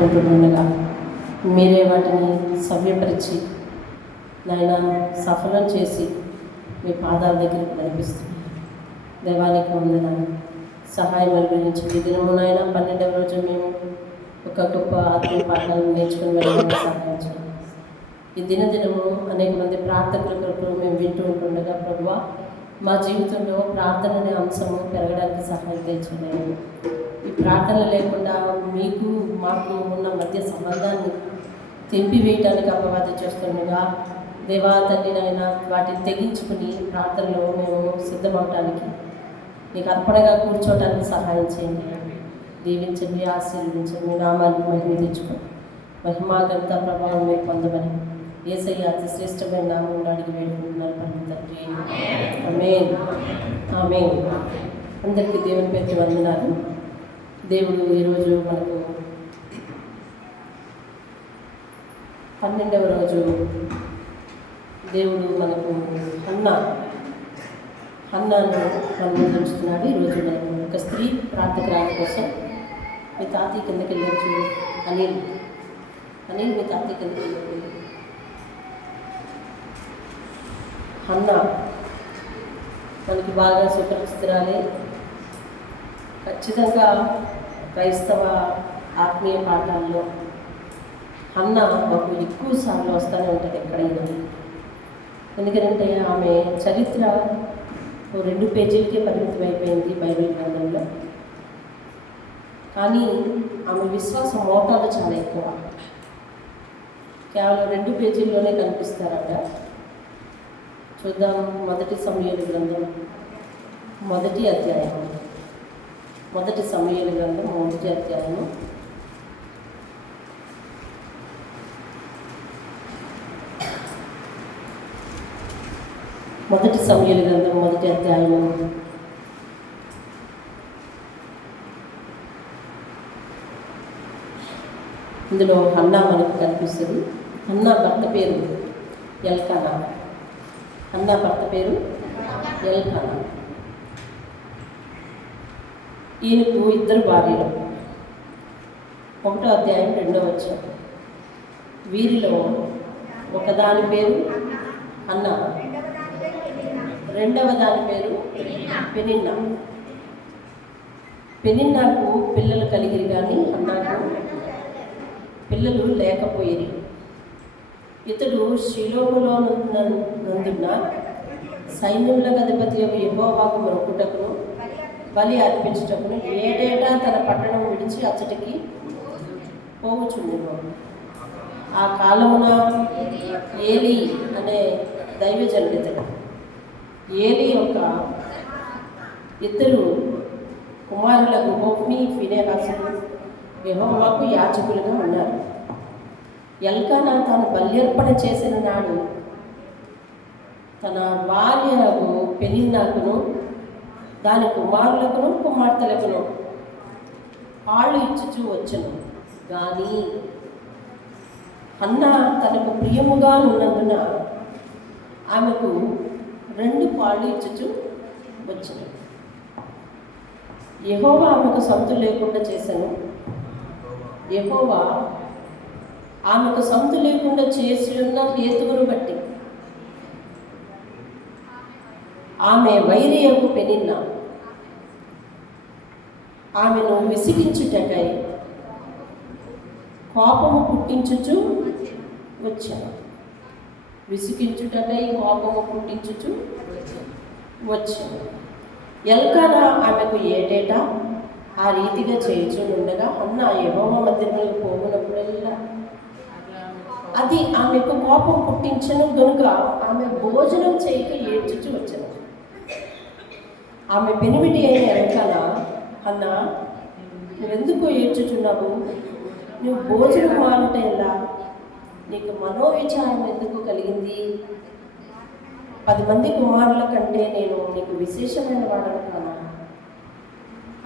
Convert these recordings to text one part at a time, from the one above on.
పెట్టుకుంటుండగా మీరే వాటిని సవ్యపరిచి నాయన సఫలం చేసి మీ పాదాల దగ్గరికి నడిపిస్తుంది. దేవానికి వందనాలు. సహాయం అనుగ్రహించి ఈ దినమునైనా 12వ రోజు మేము ఒక గొప్ప ఆత్మీయ పాఠాలను నేర్చుకుని వెళ్ళడానికి సహాయం చేయండి. ఈ దినదినము అనేక మంది ప్రార్థకుల కొరకు మేము వింటూ ఉంటుండగా ప్రభువా, మా జీవితంలో ప్రార్థన అనే అంశము పెరగడానికి సహాయం తెచ్చలేదు. ఈ ప్రార్థన లేకుండా మీకు మాకు ఉన్న మధ్య సంబంధాన్ని తెంపివేయటానికి అపవాది చేస్తుండగా దేవా తండ్రినైనా వాటిని తెగించుకుని ప్రార్థనలో మేము సిద్ధమవటానికి నీకు అర్పణగా కూర్చోవటానికి సహాయం చేయండి. దీవించండి, ఆశీర్వదించండి. మీ నామానికి మహిమ తెచ్చుకోండి. మహిమాగంత ప్రభావం మీరు పొందమని యేసయ్య అతి శ్రేష్టమైన నామంలో అడిగి వేడుకుంటున్నారు పరమ తండ్రి. ఆమేన్, ఆమేన్. అందరికీ దేవుని పేరు వందనాలు. దేవుడు ఈరోజు మనకు 12వ రోజు దేవుడు మనకు హన్నాను అనుమతించుతున్నాడు. ఈరోజు మనకు ఒక స్త్రీ ప్రార్థకురాలి కోసం మీ తాతయ్య కిందకి వెళ్ళొచ్చు. అనిల్ మీ తాతయ్య కిందకి వెళ్ళి హన్నా మనకి బాగా సుపరిచితురాలే. ఖచ్చితంగా క్రైస్తవ ఆత్మీయ పాఠాల్లో హన్నా మాకు ఎక్కువ సార్లు వస్తూనే ఉంటుంది ఎక్కడైనా. ఎందుకంటే ఆమె చరిత్ర 2 పేజీలకే పరిమితం అయిపోయింది బైబిల్ గ్రంథంలో. కానీ ఆమె విశ్వాసం మోటాలు చాలా ఎక్కువ. కేవలం 2 పేజీల్లోనే కనిపిస్తారట. చూద్దాం. 1 సమూయేలు గ్రంథం 1వ అధ్యాయం. 1 సమూయేలు గ్రంథం 1వ అధ్యాయము 1 సమూయేలు గ్రంథం 1వ అధ్యాయము ఇందులో హన్నా మనకు కనిపిస్తుంది. హన్నా భర్త పేరు ఎల్కానా. హన్నా భర్త పేరు ఎల్కానా. ఈయనకు 2 భార్యలు. 1వ అధ్యాయం 2వ వచనం. వీరిలో ఒకదాని పేరు హన్నా, రెండవ దాని పేరు పెనిన్నా. పెనిన్నాకు పిల్లలు కలిగిరి కానీ హన్నాకు పిల్లలు లేకపోయేది. ఇతడు షిలోహులో నందున్న సైన్యములకు అధిపతి యెహోవాకు మొక్కుటకును బలి అర్పించుటకును ఏడేటా తన పట్టణం విడిచి అచ్చటికి పోవుచుండెను. ఆ కాలమున ఏలీ అనే దైవజనుడితడు. ఏలీ యొక్క 2 కుమారులకు హోఫ్నీ, ఫీనెహాసులు యెహోవాకు యాజకులుగా ఉన్నారు. ఎల్కానా తాను బల్యర్పణ చేసిన నాడు తన భార్యకు పెనిన్నాకును దాని కుమారులకును కుమార్తెలకును పాళ్ళు ఇచ్చుచూ వచ్చును. కానీ హన్నా తనకు ప్రియముగా ఉన్నందున ఆమెకు 2 పాళ్ళు ఇచ్చుచూ వచ్చును. యెహోవా ఆమెకు సంతు లేకుండా చేశాను. యెహోవా ఆమెకు సంతు లేకుండా చేసి ఉన్న హేతువును బట్టి ఆమె వైరియకు పెనిన్నా ఆమెను విసిగించుటకై కోపము పుట్టించుచు వచ్చాను. విసిగించుటకై కోపము పుట్టించుచు వచ్చాను. ఎల్కానా ఆమెకు ఏటేటా ఆ రీతిగా చేయుచుండగా హన్నా యెహోవా మందిరములకు పోవునప్పుడల్లా అది ఆమెకు కోపం పుట్టించను గనుక ఆమె భోజనం చేయక ఏడ్చుచు వచ్చాను. ఆమె పెనిమిటి అయిన ఎల్కానా, హన్నా నువ్వెందుకు ఏడ్చుచున్నావు? నువ్వు భోజనం మానుట ఎలా? నీకు మనోవిచారం ఎందుకు కలిగింది? 10 మంది కుమారుల కంటే నేను నీకు విశేషమైన వాడను కానా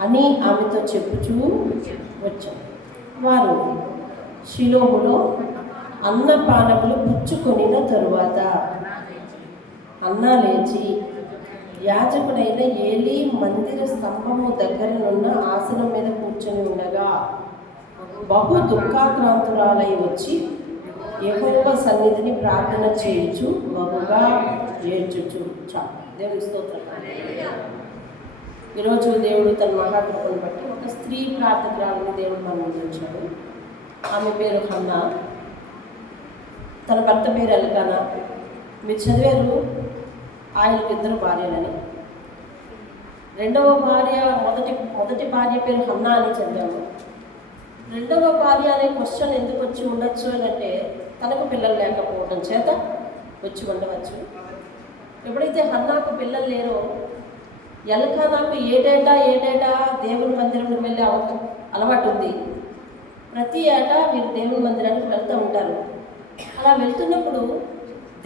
అని ఆమెతో చెప్పుచూ వచ్చాను. వారు షిలోహులో అన్నపానములు పుచ్చుకొనిన తరువాత అన్నా లేచి యాజకుడైన ఏలీ మందిర స్తంభము దగ్గరనున్న ఆసనం మీద కూర్చొని ఉండగా బహు దుఃఖాక్రాంతురాలై వచ్చి యెహోవా సన్నిధిని ప్రార్థన చేయుచు బహుగా ఏడ్చుచు. దేవుని స్తోత్రం. ఈరోజు దేవుడు తన మహాకృపను బట్టి ఒక స్త్రీ ప్రార్థకురాలని దేవుడు మన ముందు ఉంచాడు. ఆమె పేరు హన్నా, తన భర్త పేరు ఎల్కానా. మీరు చదివారు ఆయనకు 2 భార్యలని. రెండవ భార్య మొదటి భార్య పేరు హన్నా అని చదివాము. రెండవ భార్య అనే క్వశ్చన్ ఎందుకు వచ్చి ఉండొచ్చు అని అంటే తనకు పిల్లలు లేకపోవడం చేత వచ్చి ఉండవచ్చు. ఎప్పుడైతే హన్నాకు పిల్లలు లేరో ఎల్కానాకు ఏటేటా దేవుని మందిరంలోకి వెళ్ళే అలవాటు ఉంది. ప్రతి ఏటా మీరు దేవుని మందిరానికి వెళ్తూ ఉంటారు. అలా వెళ్తున్నప్పుడు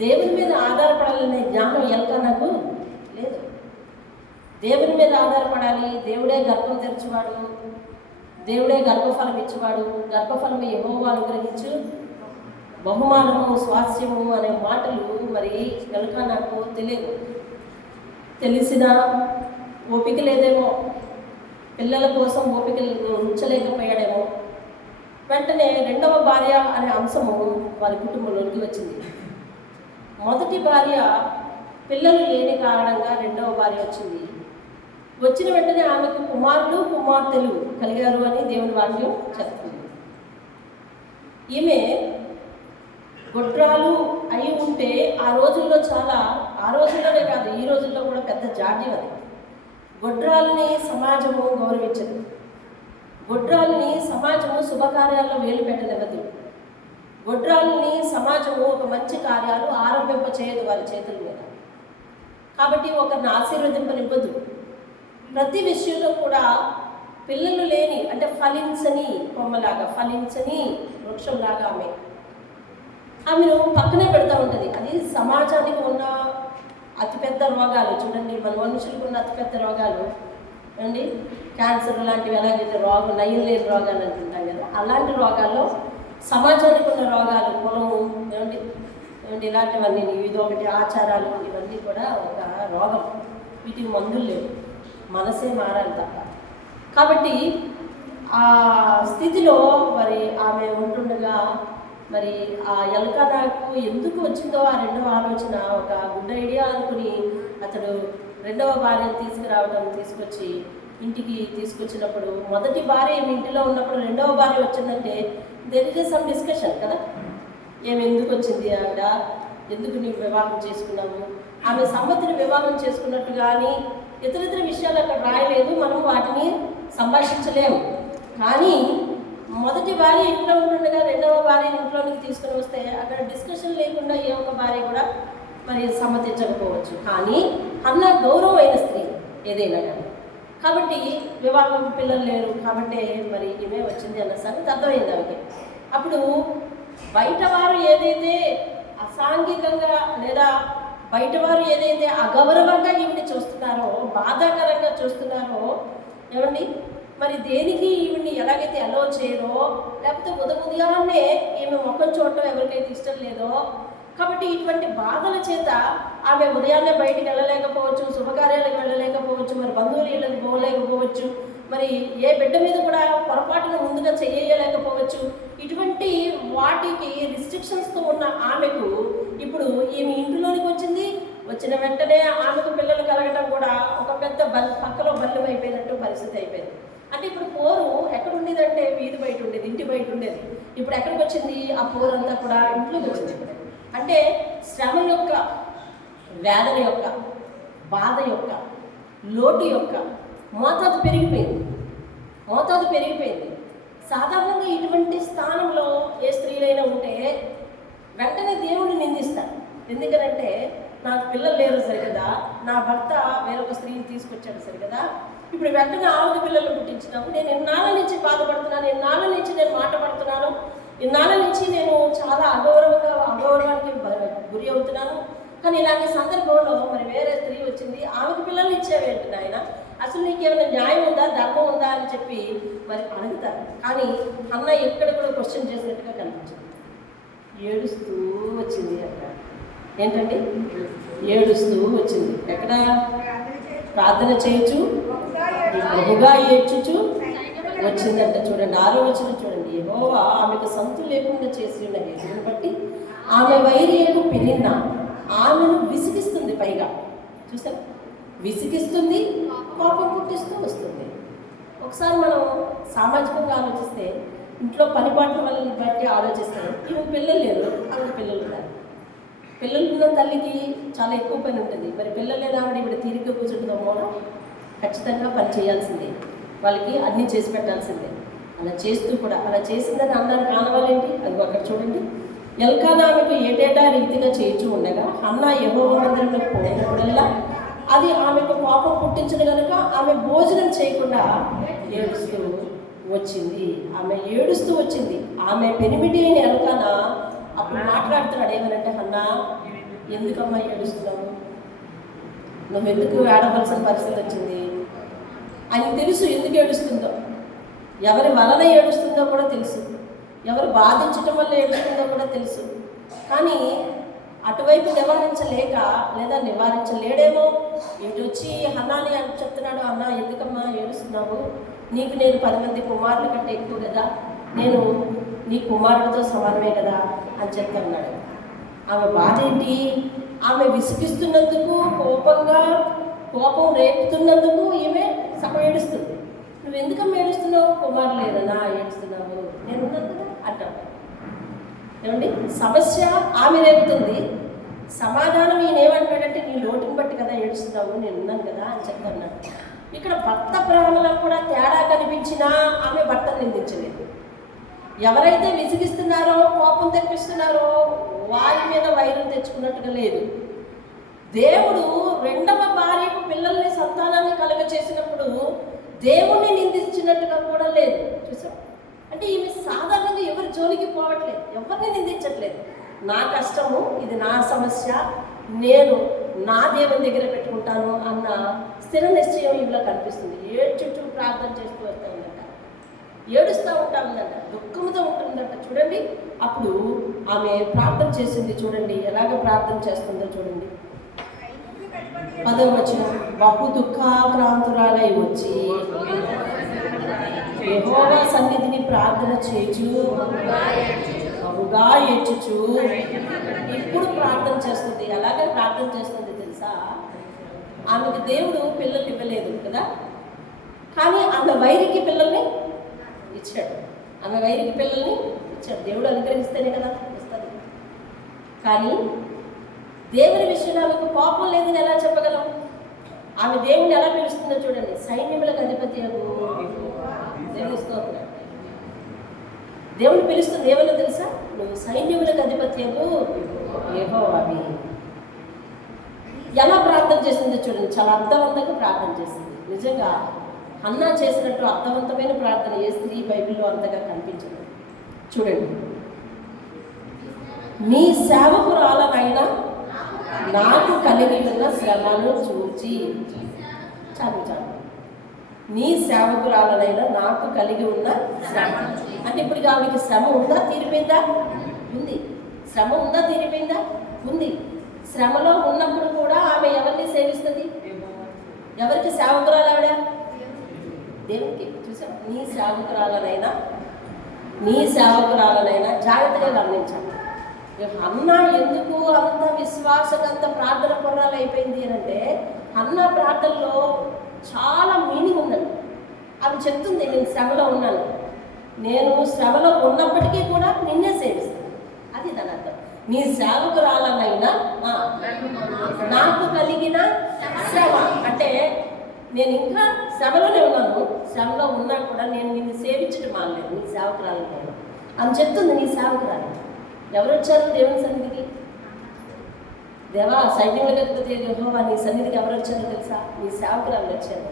దేవుని మీద ఆధారపడాలనే జ్ఞానం ఎల్కానాకు లేదు. దేవుని మీద ఆధారపడాలి, దేవుడే గర్భం తెరిచేవాడు, దేవుడే గర్భఫలం ఇచ్చేవాడు, గర్భఫలం యెహోవా అనుగ్రహించు బహుమానము స్వాస్యము అనే మాటలు మరి ఎల్కానాకు తెలియదు. తెలిసిన ఓపిక లేదేమో, పిల్లల కోసం ఓపిక ఉంచలేకపోయాడేమో. వెంటనే రెండవ భార్య అనే అంశము వారి కుటుంబంలోకి వచ్చింది. మొదటి భార్య పిల్లలు లేని కారణంగా రెండవ భార్య వచ్చింది. వచ్చిన వెంటనే ఆమెకు కుమారులు కుమార్తెలు కలిగారు అని దేవుని వాక్యం చెప్తుంది. ఈమె గొడ్రాలు అయి ఉంటే ఆ రోజుల్లోనే కాదు, ఈ రోజుల్లో కూడా పెద్ద జాడ్యం అది. గొడ్రాలని సమాజము గౌరవించదు. గొడ్రాలని సమాజము శుభకార్యాల్లో వేలు పెట్టనివ్వదు. గొడ్రాలని సమాజము ఒక మంచి కార్యాలు ఆరంభింప చేయదు వారి చేతుల మీద. కాబట్టి ఒకరిని ఆశీర్వదింపనివ్వదు. ప్రతి విషయంలో కూడా పిల్లలు లేని అంటే ఫలించని కొమ్మలాగా, ఫలించని వృక్షంలాగా ఆమెను పక్కనే పెడతా ఉంటుంది. అది సమాజానికి ఉన్న అతిపెద్ద రోగాలు. చూడండి, మన మనుషులకు ఉన్న అతిపెద్ద రోగాలు ఏమండి, క్యాన్సర్ లాంటివి ఎలాగైతే నయం లేని రోగాలు అంటుంటాం కదా, అలాంటి రోగాల్లో సమాజానికి ఉన్న రోగాలు, పొలము ఏమండి ఇలాంటివన్నీ, ఇదొకటి ఆచారాలు, ఇవన్నీ కూడా ఒక రోగం. వీటికి మందులు లేవు, మనసే మారాలి తప్ప. కాబట్టి ఆ స్థితిలో మరి ఆమె ఉంటుండగా మరి ఆ ఎల్కానాకు ఎందుకు వచ్చిందో ఆ రెండవ ఆలోచన, ఒక గుడ్ ఐడియా అనుకుని అతడు రెండవ భార్యను తీసుకొచ్చి ఇంటికి తీసుకొచ్చినప్పుడు, మొదటి భార్య ఏమి ఇంటిలో ఉన్నప్పుడు రెండవ భార్య వచ్చిందంటే దేర్ ఇస్ సమ్ డిస్కషన్ కదా. ఏమి ఎందుకు వచ్చింది ఆవిడ, ఎందుకు నీవు వివాహం చేసుకున్నావు, ఆమె సమ్మతిని వివాహం చేసుకున్నట్టు కానీ ఇతర విషయాలు అక్కడ రాయలేదు, మనం వాటిని సంభాషించలేము. కానీ మొదటి భార్య ఇంట్లో ఉంటుండగా రెండవ భార్య ఇంట్లోనికి తీసుకుని వస్తే అక్కడ డిస్కషన్ లేకుండా ఏ ఒక్క భార్య కూడా మరి సమ్మతించకపోవచ్చు. కానీ హన్నా గౌరవమైన స్త్రీ ఏదైనా కానీ, కాబట్టి వివాహం పిల్లలు లేరు కాబట్టి మరి ఇవే వచ్చింది అన్న సంగతి అర్థమైంది ఆమెకి. అప్పుడు బయటవారు ఏదైతే అసాంఘికంగా లేదా బయటవారు ఏదైతే అగౌరవంగా ఈవిని చూస్తున్నారో, బాధాకరంగా చూస్తున్నారో ఏమండి, మరి దేనికి ఈవిని ఎలాగైతే అలో చేయరో, లేకపోతే ఉదయాన్నే ఈమె మొక్కలు చూడటం ఎవరికైతే ఇష్టం లేదో, కాబట్టి ఇటువంటి బాధల చేత ఆమె ఉదయాన్నే బయటికి వెళ్ళలేకపోవచ్చు, శుభకార్యాలకు వెళ్ళలేకపోవచ్చు, మరి బంధువులు ఇళ్ళకి పోలేకపోవచ్చు, మరి ఏ బిడ్డ మీద కూడా పొరపాటున ముందుగా చేయలేకపోవచ్చు. ఇటువంటి వాటికి రిస్ట్రిక్షన్స్తో ఉన్న ఆమెకు ఇప్పుడు ఈమె ఇంటిలోనికి వచ్చిన వెంటనే ఆమెకు పిల్లలు కలగడం కూడా ఒక పెద్ద పక్కలో బల్యం అయిపోయినట్టు పరిస్థితి అయిపోయింది. అంటే ఇప్పుడు పోరు ఎక్కడ ఉండేదంటే వీధి బయట ఉండేది, ఇంటి బయట ఉండేది. ఇప్పుడు ఎక్కడికి వచ్చింది ఆ పోరు అంతా కూడా ఇంట్లోకి వచ్చింది. అంటే శ్రమ యొక్క, వేదన యొక్క, బాధ యొక్క, లోటు యొక్క మోతాదు పెరిగిపోయింది. సాధారణంగా ఇటువంటి స్థానంలో ఏ స్త్రీలైనా ఉంటే వెంటనే దేవుడిని నిందిస్తారు. ఎందుకనంటే నాకు పిల్లలు లేరు సరికదా, నా భర్త వేరొక స్త్రీని తీసుకొచ్చాడు సరికదా, ఇప్పుడు వెంటనే ఆవిడ పిల్లలు పుట్టించినాము, నేను ఇన్నాళ్ళ నుంచి బాధపడుతున్నాను, ఇన్నాళ్ళ నుంచి నేను మాట పడుతున్నాను, ఇన్నాళ్ళ నుంచి నేను చాలా అగౌరవానికి గురి అవుతున్నాను. కానీ ఇలాంటి సందర్భంలో మరి వేరే స్త్రీ వచ్చింది, ఆమెకు పిల్లలు ఇచ్చేవేంటి నాయన, అసలు నీకేమైనా న్యాయం ఉందా, ధర్మం ఉందా అని చెప్పి మరి అడుగుతారు. కానీ అన్న ఎక్కడ కూడా క్వశ్చన్ చేసినట్టుగా కనిపించింది. ఏడుస్తూ వచ్చింది అక్కడ. ఏంటండి, ఏడుస్తూ వచ్చింది. ఎక్కడ ప్రార్థన చేయొచ్చు, బహుగా ఏడ్చుచు వచ్చిందంట. చూడండి 6వ వచనం చూడండి, యెహోవా ఆమెకు సంతు లేకుండా చేసి ఉన్న హేతువును బట్టి ఆమె వైరియకు పినిన్న ఆమెను విసిగిస్తుంది. పైగా చూసారు, విసిగిస్తుంది, కోపం పుట్టిస్తూ వస్తుంది. ఒకసారి మనం సామాజికంగా ఆలోచిస్తే, ఇంట్లో పనిపాట్ల వల్ల బట్టి ఆలోచిస్తే, ఈమె పిల్లలు లేరు, ఆవిడ పిల్లలు ఉన్నారు. పిల్లలు ఉన్న తల్లికి చాలా ఎక్కువ పని ఉంటుంది. మరి పిల్లలు లేని ఆవిడ ఇప్పుడు తీరిగ్గా కూర్చుంటుందో కూడా ఖచ్చితంగా పని చేయాల్సిందే, వాళ్ళకి అన్నీ చేసి పెట్టాల్సిందే. అలా చేస్తూ కూడా అలా చేసిందని అన్నాను కానవాలేంటి, అది అక్కడ చూడండి. ఎల్కానా ఆమెకు ఏటేటా రీతిగా చేయించు ఉండగా హన్నా యెహోవా మందిరంలోకి పోయినప్పుడల్లా అది ఆమెకు కోపం పుట్టించిన కనుక ఆమె భోజనం చేయకుండా ఏడుస్తూ వచ్చింది. ఆమె ఏడుస్తూ వచ్చింది. ఆమె పెనిమిటి అయిన ఎల్కానా అప్పుడు మాట్లాడుతున్నాడు. ఏమనంటే, హన్నా, ఎందుకమ్మా ఏడుస్తున్నావు? నువ్వెందుకు ఏడవలసిన పరిస్థితి వచ్చింది? ఆయనకు తెలుసు ఎందుకు ఏడుస్తుందో, ఎవరి వలన ఏడుస్తుందో కూడా తెలుసు, ఎవరు బాధించటం వల్ల ఏడుస్తుందో కూడా తెలుసు. కానీ అటువైపు నివారించలేక, లేదా నివారించలేడేమో, ఇటు వచ్చి హన్నాని అని చెప్తున్నాడు. అన్న, ఎందుకమ్మా ఏడుస్తున్నావు? నీకు నేను 10 మంది కుమారుల కంటే ఎక్కువ కదా, నేను నీ కుమారుడితో సమానమే కదా అని చెప్తున్నాడు. ఆమె బాధ ఏంటి? ఆమె విసిగిస్తున్నందుకు, కోపం రేపుతున్నందుకు ఈమె సగం ఏడుస్తుంది. నువ్వు ఎందుకమ్మా ఏడుస్తున్నావు? కుమారులు లేదనా ఏడుస్తున్నావు? నేను ఉన్నాను కదా అంటావు. ఏమండి, సమస్య ఆమె రేపుతుంది, సమాధానం ఈయన ఏమంటాడంటే, నీ లోటుని బట్టి కదా ఏడుస్తున్నావు, నేను ఉన్నాను కదా అని చెప్తున్నాడు. ఇక్కడ భర్త ప్రేమలో కూడా తేడా కనిపించినా ఆమె భర్తను నిందించలేదు. ఎవరైతే విసిగిస్తున్నారో, కోపం తెప్పిస్తున్నారో వారి మీద వైరం తెచ్చుకున్నట్టుగా లేదు. దేవుడు రెండవ భార్యకు పిల్లల్ని, సంతానాన్ని కలుగ చేసినప్పుడు దేవుణ్ణి నిందించినట్టుగా కూడా లేదు. చూసాం అంటే ఈమె సాధారణంగా ఎవరి జోలికి పోవట్లేదు, ఎవరిని నిందించట్లేదు. నా కష్టము, ఇది నా సమస్య, నేను నా దేవుని దగ్గర పెట్టుకుంటాను అన్న స్థిర నిశ్చయం ఈమెలో కనిపిస్తుంది. చుట్టూ ప్రార్థన చేస్తూ వస్తూ ఉందంట, ఏడుస్తూ ఉంటా ఉందంట, దుఃఖంతో ఉంటుందంట. చూడండి, అప్పుడు ఆమె ప్రార్థన చేసింది. చూడండి ఎలాగ ప్రార్థన చేస్తుందో చూడండి. 10వ వచనం, బహు దుఃఖాక్రాంతురాలై వచ్చి యెహోవా సన్నిధిని ప్రార్థన చేచు, బహుగా ఏడ్చుచు ఇప్పుడు ప్రార్థన చేస్తుంది. ఎలాగ ప్రార్థన చేస్తుంది తెలుసా? ఆమెకు దేవుడు పిల్లల్ని ఇవ్వలేదు కదా, కానీ ఆమె వైరికి పిల్లల్ని ఇచ్చాడు. ఆమె వైరికి పిల్లల్ని ఇచ్చాడు. దేవుడు అనుగ్రహిస్తేనే కదా ఇస్తుంది. కానీ దేవుని విషయంలో ఆమెకు కోపం లేదని ఎలా చెప్పగలం? ఆమె దేవుని ఎలా పిలుస్తుందో చూడండి. సైన్యములకు అధిపతి దేవుని స్తోత్రం. దేవుని పిలుస్తుంది ఏమన్నా తెలుసా? నువ్వు సైన్యములకు అధిపత్యము యెహోవావి. ఎలా ప్రార్థన చేసిందో చూడండి. చాలా అర్థవంతంగా ప్రార్థన చేసింది. నిజంగా హన్నా చేసినట్టు అర్థవంతమైన ప్రార్థన ఏ స్త్రీ బైబిల్లో అంతగా కనిపించదు. చూడండి, నీ సేవకురాలనైనా నాకు కలిగి ఉన్న శ్రమను చూచి, చాలు నీ సేవకురాలనైనా నాకు కలిగి ఉన్న శ్రమ అంటే, ఇప్పుడు ఆమెకి శ్రమ ఉందా, తీరిపోయిందా? ఉంది. శ్రమ ఉందా, తీరిపోయిందా? ఉంది. శ్రమలో ఉన్నప్పుడు కూడా ఆమె ఎవరిని సేవిస్తుంది? ఎవరికి సేవకురాలు ఆవిడ? దేవునికి. చూసాం, నీ సేవకురాలనైనా జాగ్రత్తగా గమనించాలి. హన్నా ఎందుకు అంత విశ్వాసంగా, అంత ప్రార్థన పొరాలు అయిపోయింది అని అంటే, హన్నా ప్రార్థనలో చాలా మీనింగ్ ఉందండి. ఆమె చెప్తుంది, నేను శ్రమలో ఉన్నాను, నేను శ్రమలో ఉన్నప్పటికీ కూడా నిన్నే సేవిస్తాను. అది దాని అర్థం. నీ సేవకురాలనైనా నాకు కలిగిన శ్రమ అంటే, నేను ఇంకా శ్రమలోనే ఉన్నాను, శ్రమలో ఉన్నా కూడా నేను నిన్ను సేవించడం మానలేదు, నీ సేవకురాలనైనా అని చెప్తుంది. నీ సేవకురాలు ఎవరు వచ్చారు దేవుని సన్నిధికి? దేవా, సైన్యములకు అధిపతి యెహోవా నీ సన్నిధికి ఎవరు వచ్చారో తెలుసా? నీ సేవకురాలు వచ్చారు.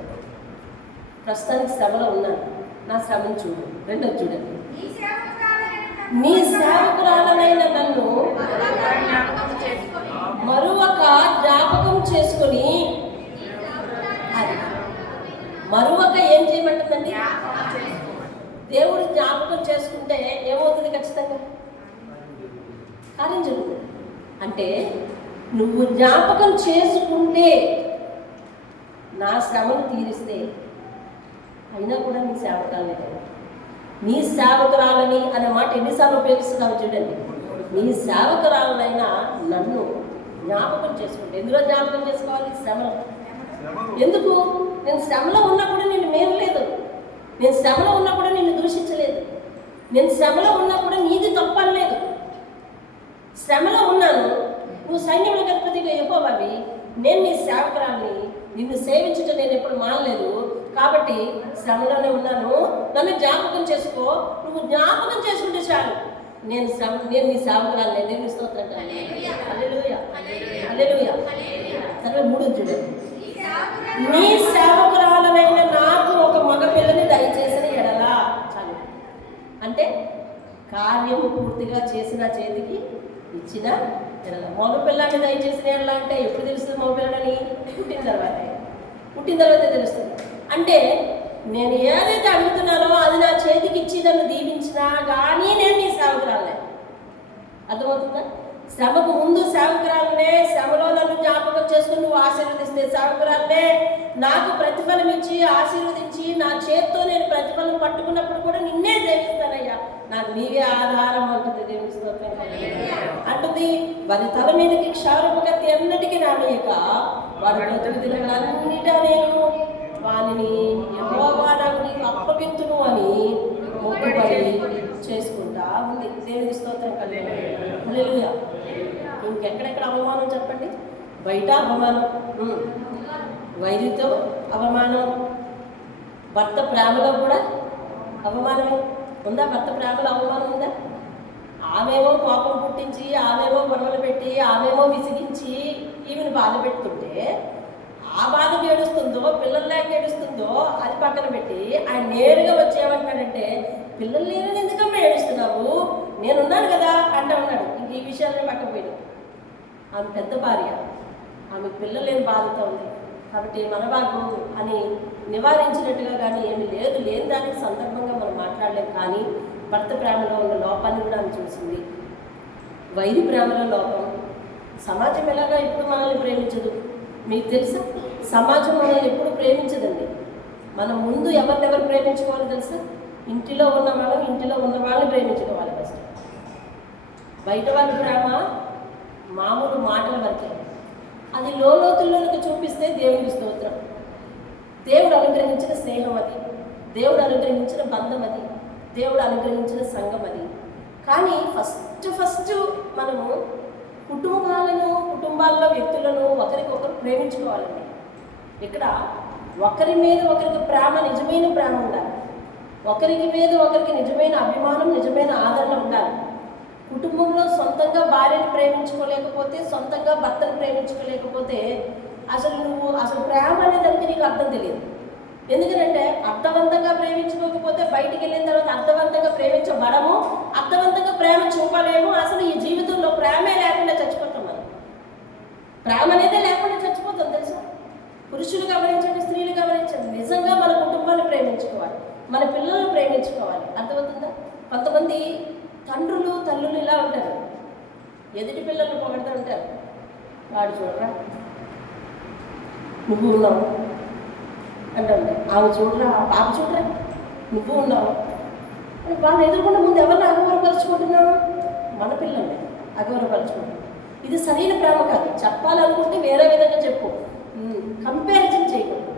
ప్రస్తుతానికి శ్రమలో ఉన్నాను, నా శ్రమను చూడు. రెండోది చూడండి, నీ సేవకురాలనైన నన్ను మరొక జ్ఞాపకం చేసుకొని, అది మరొక ఏం చేయమంటుందండి? దేవుడు జ్ఞాపకం చేసుకుంటే ఏమవుతుంది? ఖచ్చితంగా కార్యం జరుగుతుంది. అంటే నువ్వు జ్ఞాపకం చేసుకుంటే, నా శ్రమను తీరిస్తే, అయినా కూడా నీ సేవకాలనే కదా. నీ సేవకురాలని అనే మాట ఎన్నిసార్లు ఉపయోగిస్తున్నావు చూడండి. నీ సేవకురాలనైనా నన్ను జ్ఞాపకం చేసుకుంటే. ఎందులో జ్ఞాపకం చేసుకోవాలి? శ్రమలో. ఎందుకు? నేను శ్రమలో ఉన్నప్పుడు నేను మేరలేదు, నేను శ్రమలో ఉన్నప్పుడు నిన్ను దూషించలేదు, నేను శ్రమలో ఉన్నప్పుడు నీది తప్పలేదు. శ్రమలో ఉన్నాను, నువ్వు సైన్యంలో గణపతిగా యెహోవావి, నేను నీ సేవకురాల్ని, నిన్ను సేవించడం నేను ఎప్పుడు మానలేదు. కాబట్టి శ్రమలోనే ఉన్నాను, నన్ను జ్ఞాపకం చేసుకో. నువ్వు జ్ఞాపకం చేసుకుంటే చాలు, నేను నీ సేవకురాలు, నేను స్తోత్రం. హల్లెలూయా, హల్లెలూయా. తర్వాత 3 చూడండి. నీ సేవకురాలైన నాకు ఒక మగ పిల్లని దయచేసిన ఎడలా. చాలు. అంటే కార్యము పూర్తిగా చేసిన చేతికి ఇచ్చిన ఎడల. మగ పిల్లాన్ని దయచేసిన ఎడలా అంటే ఎప్పుడు తెలుస్తుంది మగ పిల్లలని? పుట్టిన తర్వాతే తెలుస్తుంది. అంటే నేను ఏదైతే అడుగుతున్నానో అది నా చేతికి ఇచ్చి నన్ను దీవించినా కానీ నేను నీ సేవకురాలే. అర్థమవుతుందా? శ్రమకు ముందు సేవకురాలనే, శ్రమలో నన్ను జ్ఞాపకం చేసుకుని నువ్వు ఆశీర్వదిస్తే సేవకురాలనే, నాకు ప్రతిఫలం ఇచ్చి ఆశీర్వదించి నా చేతితో నేను ప్రతిఫలం పట్టుకున్నప్పుడు కూడా నిన్నే సేవిస్తానయ్యా, నాకు నీవే ఆధారం అంటుంది. దేవుని స్తోత్రం అంటుంది. వారి తల మీదకి క్షారపు కత్తి ఎన్నటికీ రానియక వారి ప్రతినిధులన్నిటా నేను వానిని యెహోవా నాకు నీకు అప్పగింతును అని మొక్కుబడి చేసుకుంటా ఉంది. దేవుని స్తోత్రం కలిగి. హల్లెలూయా. ఇంకెక్కడెక్కడ అవమానం చెప్పండి? బయట అవమానం, వైద్యుతో అవమానం, భర్త ప్రేమలో కూడా అవమానమే ఉందా? భర్త ప్రేమలో అవమానం ఉందా? ఆమెమో కోపం పుట్టించి, ఆమెమో గొడవలు పెట్టి, ఆమెమో విసిగించి ఈమెను బాధ పెడుతుంటే, ఆ బాధకు ఏడుస్తుందో పిల్లలు లేక ఏడుస్తుందో అది పక్కన పెట్టి ఆయన నేరుగా వచ్చేమంటాడంటే, పిల్లలు లేని ఎందుకమ్మా ఏడుస్తున్నావు, నేనున్నాను కదా అంటా ఉన్నాడు. ఇంక ఈ విషయాన్ని పక్కన పోయినాడు. ఆమె పెద్ద భార్య, ఆమె పిల్లలు లేని బాధతో ఉంది కాబట్టి మనబాగు అని నివారించినట్టుగా కానీ ఏమీ లేదు. లేని దానికి సందర్భంగా మనం మాట్లాడలేము. కానీ భర్త ప్రేమలో ఉన్న లోపాన్ని కూడా ఆమె చూసింది. వైరి ప్రేమలో లోపం. సమాజం ఎలాగా ఎప్పుడు మనల్ని ప్రేమించదు. మీకు తెలుసా? సమాజం మనల్ని ఎప్పుడు ప్రేమించదండి. మనం ముందు ఎవరినెవరు ప్రేమించుకోవాలి తెలుసా? ఇంటిలో ఉన్న వాళ్ళని ప్రేమించుకోవాలి ఫస్ట్. బయట వాళ్ళ ప్రేమ మామూలు మాటల వరకే. అది లోతుల్లోకి చూపిస్తే దేవునికి స్తోత్రం. దేవుడు అనుగ్రహించిన స్నేహం అది, దేవుడు అనుగ్రహించిన బంధం అది, దేవుడు అనుగ్రహించిన సంఘం అది. కానీ ఫస్ట్ మనము కుటుంబాల్లో వ్యక్తులను ఒకరికొకరు ప్రేమించుకోవాలండి. ఇక్కడ ఒకరి మీద ఒకరికి ప్రేమ, నిజమైన ప్రేమ ఉండాలి. ఒకరికి మీద ఒకరికి నిజమైన అభిమానం, నిజమైన ఆదరణ ఉండాలి. కుటుంబంలో సొంతంగా భార్యను ప్రేమించుకోలేకపోతే, సొంతంగా భర్తను ప్రేమించుకోలేకపోతే అసలు ప్రేమ అనే దానికి నీకు అర్థం తెలియదు. ఎందుకంటే అర్థవంతంగా ప్రేమించుకోకపోతే బయటికి వెళ్ళిన తర్వాత అర్థవంతంగా ప్రేమించబడము, అర్థవంతంగా ప్రేమ చూపలేము. అసలు ఈ జీవితంలో ప్రేమే లేకుండా చచ్చిపోతాం. మనం ప్రేమ అనేదే లేకుండా చచ్చిపోతాం తెలుసా? పురుషులు గమనించండి, స్త్రీలు గమనించండి. నిజంగా మన కుటుంబాన్ని ప్రేమించుకోవాలి, మన పిల్లలను ప్రేమించుకోవాలి. అర్థమవుతుందా? కొంతమంది తండ్రులు తల్లులు ఇలా ఉంటారు, ఎదుటి పిల్లలను పొగడుతూ ఉంటారు. వాడు చూడరా నువ్వు ఉన్నావు అంటే, ఆమె చూడరా, పాప చూడరా నువ్వు ఉన్నావు. వాళ్ళు ఎదుర్కొన్న ముందు ఎవరిని అగౌరవపరుచుకుంటున్నావు? మన పిల్లల్ని అగౌరవపరుచుకుంటున్నాం. ఇది సరైన ప్రేమ కాదు. చెప్పాలనుకుంటే వేరే విధంగా చెప్పు, కంపారిజన్ చేయకూడదు.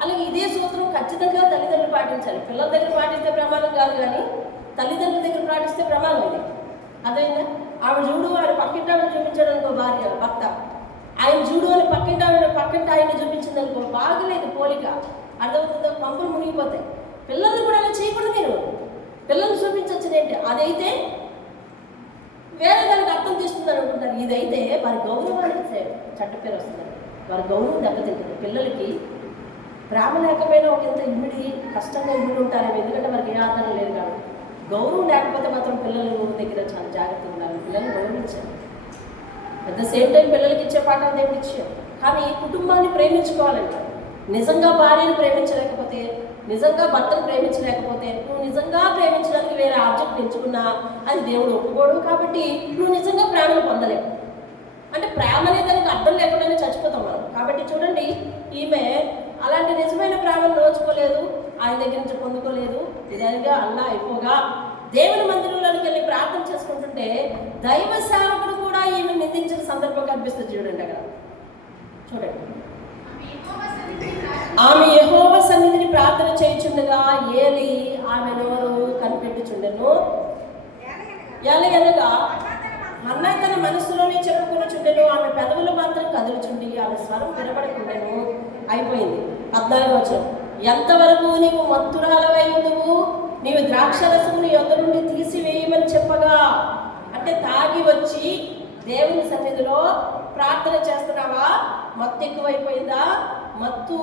అలాగే ఇదే సూత్రం ఖచ్చితంగా తల్లిదండ్రులు పాటించాలి. పిల్లల దగ్గర పాటిస్తే ప్రమాదం కాదు, కానీ తల్లిదండ్రుల దగ్గర పాటిస్తే ప్రమాదం ఇది. అదైందా? ఆమె చూడు ఆయన పక్కింటి ఆవిడ చూపించాడు అనుకో, భార్య భర్త ఆయన చూడు అని పక్కింటి ఆయన చూపించింది అనుకో, బాగలేదు పోలిక. అర్థమవుతుందో? పంపులు మునిగిపోతాయి. పిల్లల్ని కూడా అలా చేయకూడదు. మీరు పిల్లల్ని చూపించచ్చునేంటి? అదైతే వేరే దానికి అర్థం తీస్తుంది అనుకుంటారు. ఇదైతే వారి గౌరవానికి చెడ్డ పేరు వస్తుంది, వారి గౌరవం దెబ్బతింటుంది. పిల్లలకి ప్రేమ లేకపోయినా ఒక ఇంత ఇమిడి కష్టంగా ఇమిడి ఉంటారేమో, ఎందుకంటే వారికి ఏ ఆధారం లేదు కాబట్టి. గౌరవం లేకపోతే మాత్రం పిల్లల దగ్గర చాలా జాగ్రత్తగా ఉండాలి. పిల్లల్ని గౌరవించాలి. అట్ ద సేమ్ టైం పిల్లలకి ఇచ్చే పాఠం దేవుడు ఇచ్చాడు. కానీ కుటుంబాన్ని ప్రేమించుకోవాలంట. నిజంగా భార్యను ప్రేమించలేకపోతే, నిజంగా భర్తను ప్రేమించలేకపోతే, నువ్వు నిజంగా ప్రేమించడానికి వేరే ఆబ్జెక్ట్ ఎంచుకున్నా అది దేవుడు ఒప్పుకోడు. కాబట్టి నువ్వు నిజంగా ప్రేమను పొందలేవు. అంటే ప్రేమ అనేది దానికి అర్థం లేకుండానే చచ్చిపోతాం మనం. కాబట్టి చూడండి, ఈమె అలాంటి నిజమైన ప్రేమను నోచుకోలేదు. ఆయన దగ్గర నుంచి పొందుకోలేదు. ఇదేగా అల్లా అయిపోగా దేవుని మందిరంలోకి వెళ్ళి ప్రార్థన చేసుకుంటుంటే దైవ సేవకుడు కూడా ఈమె నిందించిన సందర్భం కనిపిస్తుంది. చూడండి అక్కడ చూడండి. ఆమె యెహోవా సన్నిధిని ప్రార్థన చేయుచుండగా ఏలి ఆమె నోరు కనిపెట్టుచుండెను. ఎలాగనగా అన్నయ్య తన మనసులోనే చెప్పుకొనుచుండెను. ఆమె పెదవులు మాత్రం కదులుచుండి ఆమె స్వరం వినబడకుండెను. అయిపోయింది. 14వ వచనం. ఎంతవరకు నీవు మత్తురాలవై ఉందువు, నీవు ద్రాక్షరసమును యొద్ద నుండి తీసివేయమని చెప్పగా, అంటే తాగి వచ్చి దేవుని సన్నిధిలో ప్రార్థన చేస్తున్నావా? మత్తు ఎక్కువైపోయిందా? మత్తు